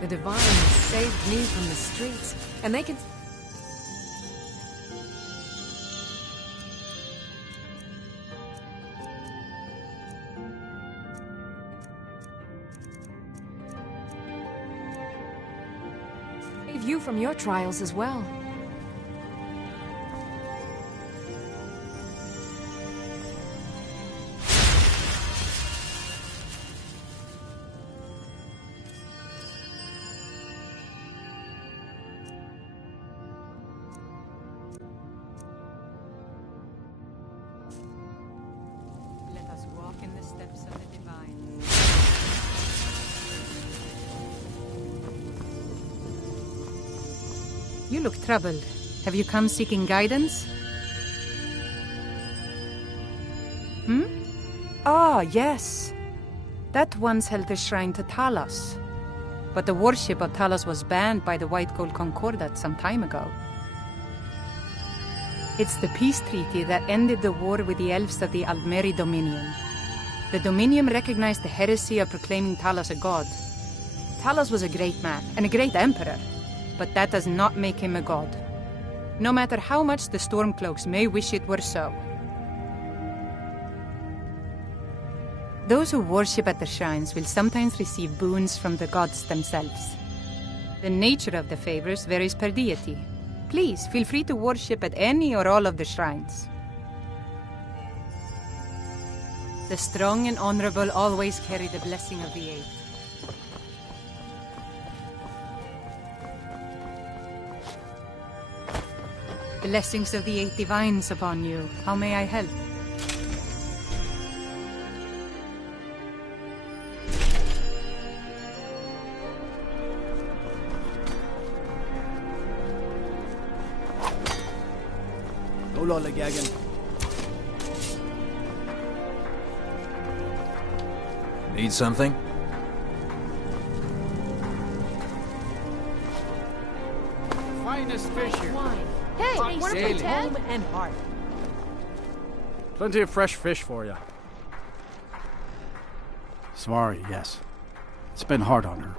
The divines saved me from the streets, and they can... save you from your trials as well. You look troubled. Have you come seeking guidance? Ah, yes. That once held the shrine to Talos. But the worship of Talos was banned by the White Gold Concordat some time ago. It's the peace treaty that ended the war with the elves of the Almeri Dominion. The Dominion recognized the heresy of proclaiming Talos a god. Talos was a great man and a great emperor. But that does not make him a god. No matter how much the Stormcloaks may wish it were so. Those who worship at the shrines will sometimes receive boons from the gods themselves. The nature of the favors varies per deity. Please, feel free to worship at any or all of the shrines. The strong and honorable always carry the blessing of the Eight. Blessings of the 8 divines upon you. How may I help? Need something? Finest fish here. Hey, what daily. home and heart. Plenty of fresh fish for you. Svari, yes. It's been hard on her.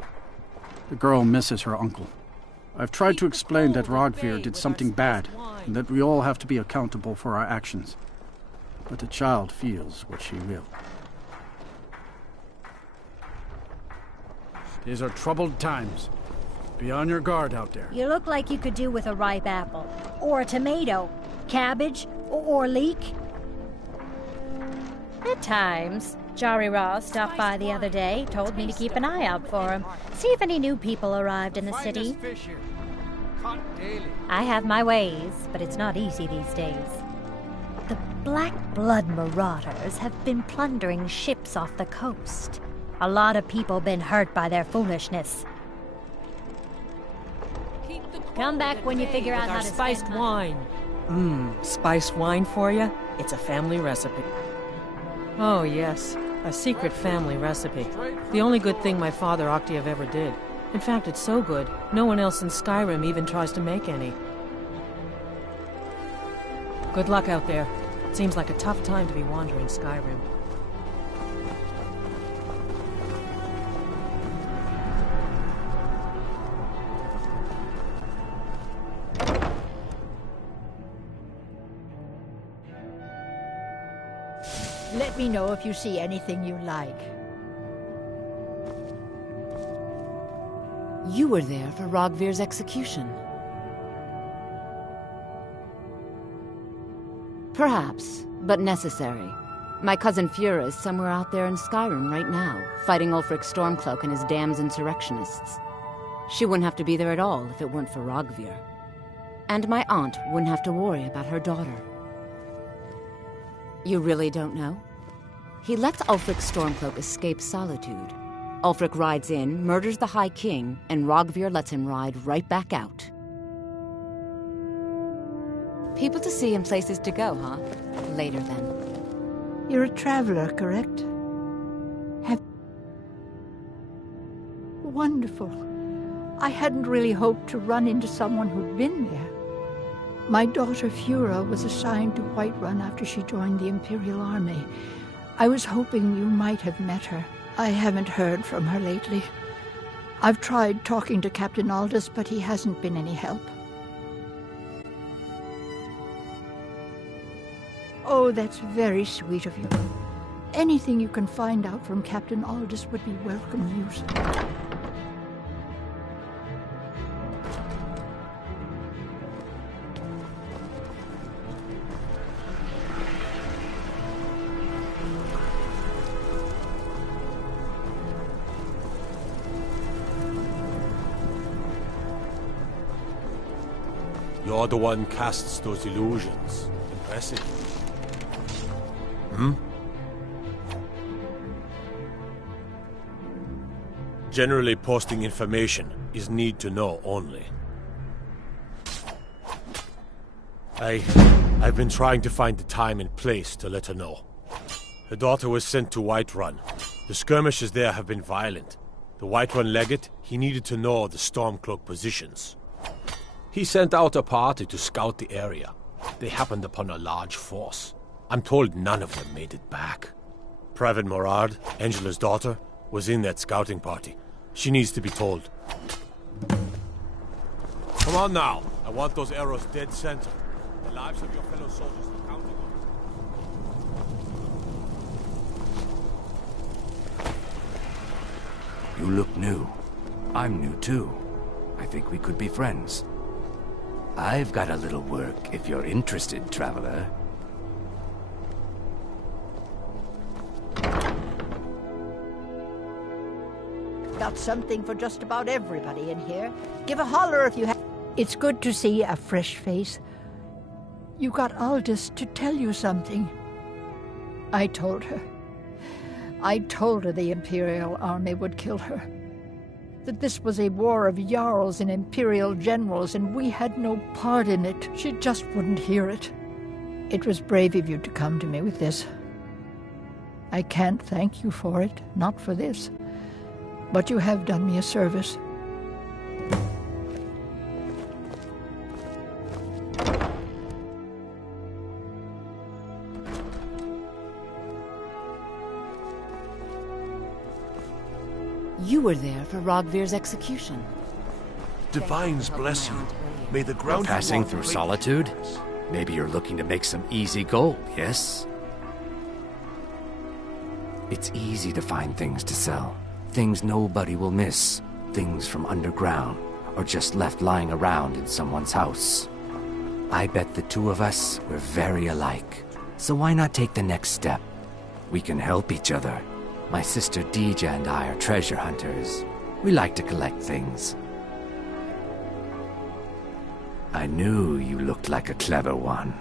The girl misses her uncle. I've tried to explain that Rogvir did something bad, and that we all have to be accountable for our actions. But the child feels what she will. These are troubled times. Be on your guard out there. You look like you could do with a ripe apple. Or a tomato. Cabbage. Or leek. At times. Jari Ross stopped by the other day, told me to keep an eye out for him. See if any new people arrived in the city. I have my ways, but it's not easy these days. The Black Blood Marauders have been plundering ships off the coast. A lot of people been hurt by their foolishness. Come back when you figure out how to spiced wine. Spiced wine for you? It's a family recipe. Oh, yes. A secret family recipe. The only good thing my father Octiev ever did. In fact, it's so good, no one else in Skyrim even tries to make any. Good luck out there. It seems like a tough time to be wandering Skyrim. Let me know if you see anything you like. You were there for Rogvir's execution. Perhaps, but necessary. My cousin Fura is somewhere out there in Skyrim right now, fighting Ulfric Stormcloak and his damned insurrectionists. She wouldn't have to be there at all if it weren't for Rogvir. And my aunt wouldn't have to worry about her daughter. You really don't know? He lets Ulfric Stormcloak escape solitude. Ulfric rides in, murders the High King, and Rogvir lets him ride right back out. People to see and places to go, huh? Later, then. You're a traveler, correct? Wonderful. I hadn't really hoped to run into someone who'd been there. My daughter Fura was assigned to Whiterun after she joined the Imperial Army. I was hoping you might have met her. I haven't heard from her lately. I've tried talking to Captain Aldous, but he hasn't been any help. Oh, that's very sweet of you. Anything you can find out from Captain Aldous would be welcome news. You're the one casts those illusions. Impressive. Generally, posting information is need to know only. I've been trying to find the time and place to let her know. Her daughter was sent to Whiterun. The skirmishes there have been violent. The Whiterun legate, he needed to know the Stormcloak positions. He sent out a party to scout the area. They happened upon a large force. I'm told none of them made it back. Private Morard, Angela's daughter, was in that scouting party. She needs to be told. Come on now. I want those arrows dead center. The lives of your fellow soldiers are counting on it. You look new. I'm new too. I think we could be friends. I've got a little work if you're interested, traveler. Got something for just about everybody in here. Give a holler if you have. It's good to see a fresh face. You got Aldous to tell you something. I told her. I told her the Imperial army would kill her. That this was a war of Jarls and Imperial generals, and we had no part in it. She just wouldn't hear it. It was brave of you to come to me with this. I can't thank you for it, not for this. But you have done me a service. You were there for Rogvir's execution. Divines bless you. May the ground... Passing through solitude? Maybe you're looking to make some easy gold, yes? It's easy to find things to sell. Things nobody will miss. Things from underground, or just left lying around in someone's house. I bet the two of us were very alike. So why not take the next step? We can help each other. My sister Deja and I are treasure hunters. We like to collect things. I knew you looked like a clever one.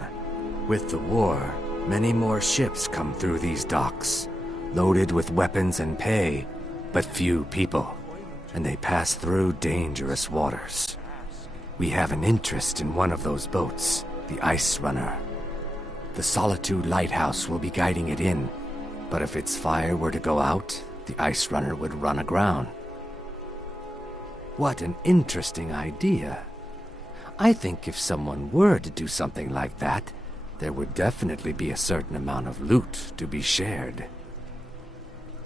With the war, many more ships come through these docks, loaded with weapons and pay, but few people, and they pass through dangerous waters. We have an interest in one of those boats, the Ice Runner. The Solitude Lighthouse will be guiding it in, but if its fire were to go out, the Ice Runner would run aground. What an interesting idea. I think if someone were to do something like that, there would definitely be a certain amount of loot to be shared.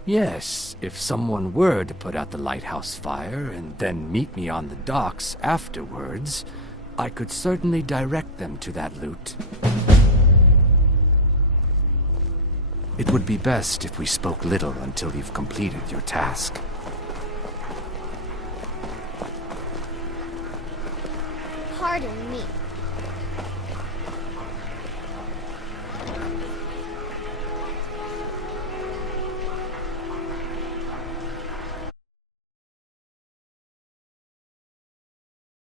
Yes, if someone were to put out the lighthouse fire and then meet me on the docks afterwards, I could certainly direct them to that loot. It would be best if we spoke little until you've completed your task. Pardon me.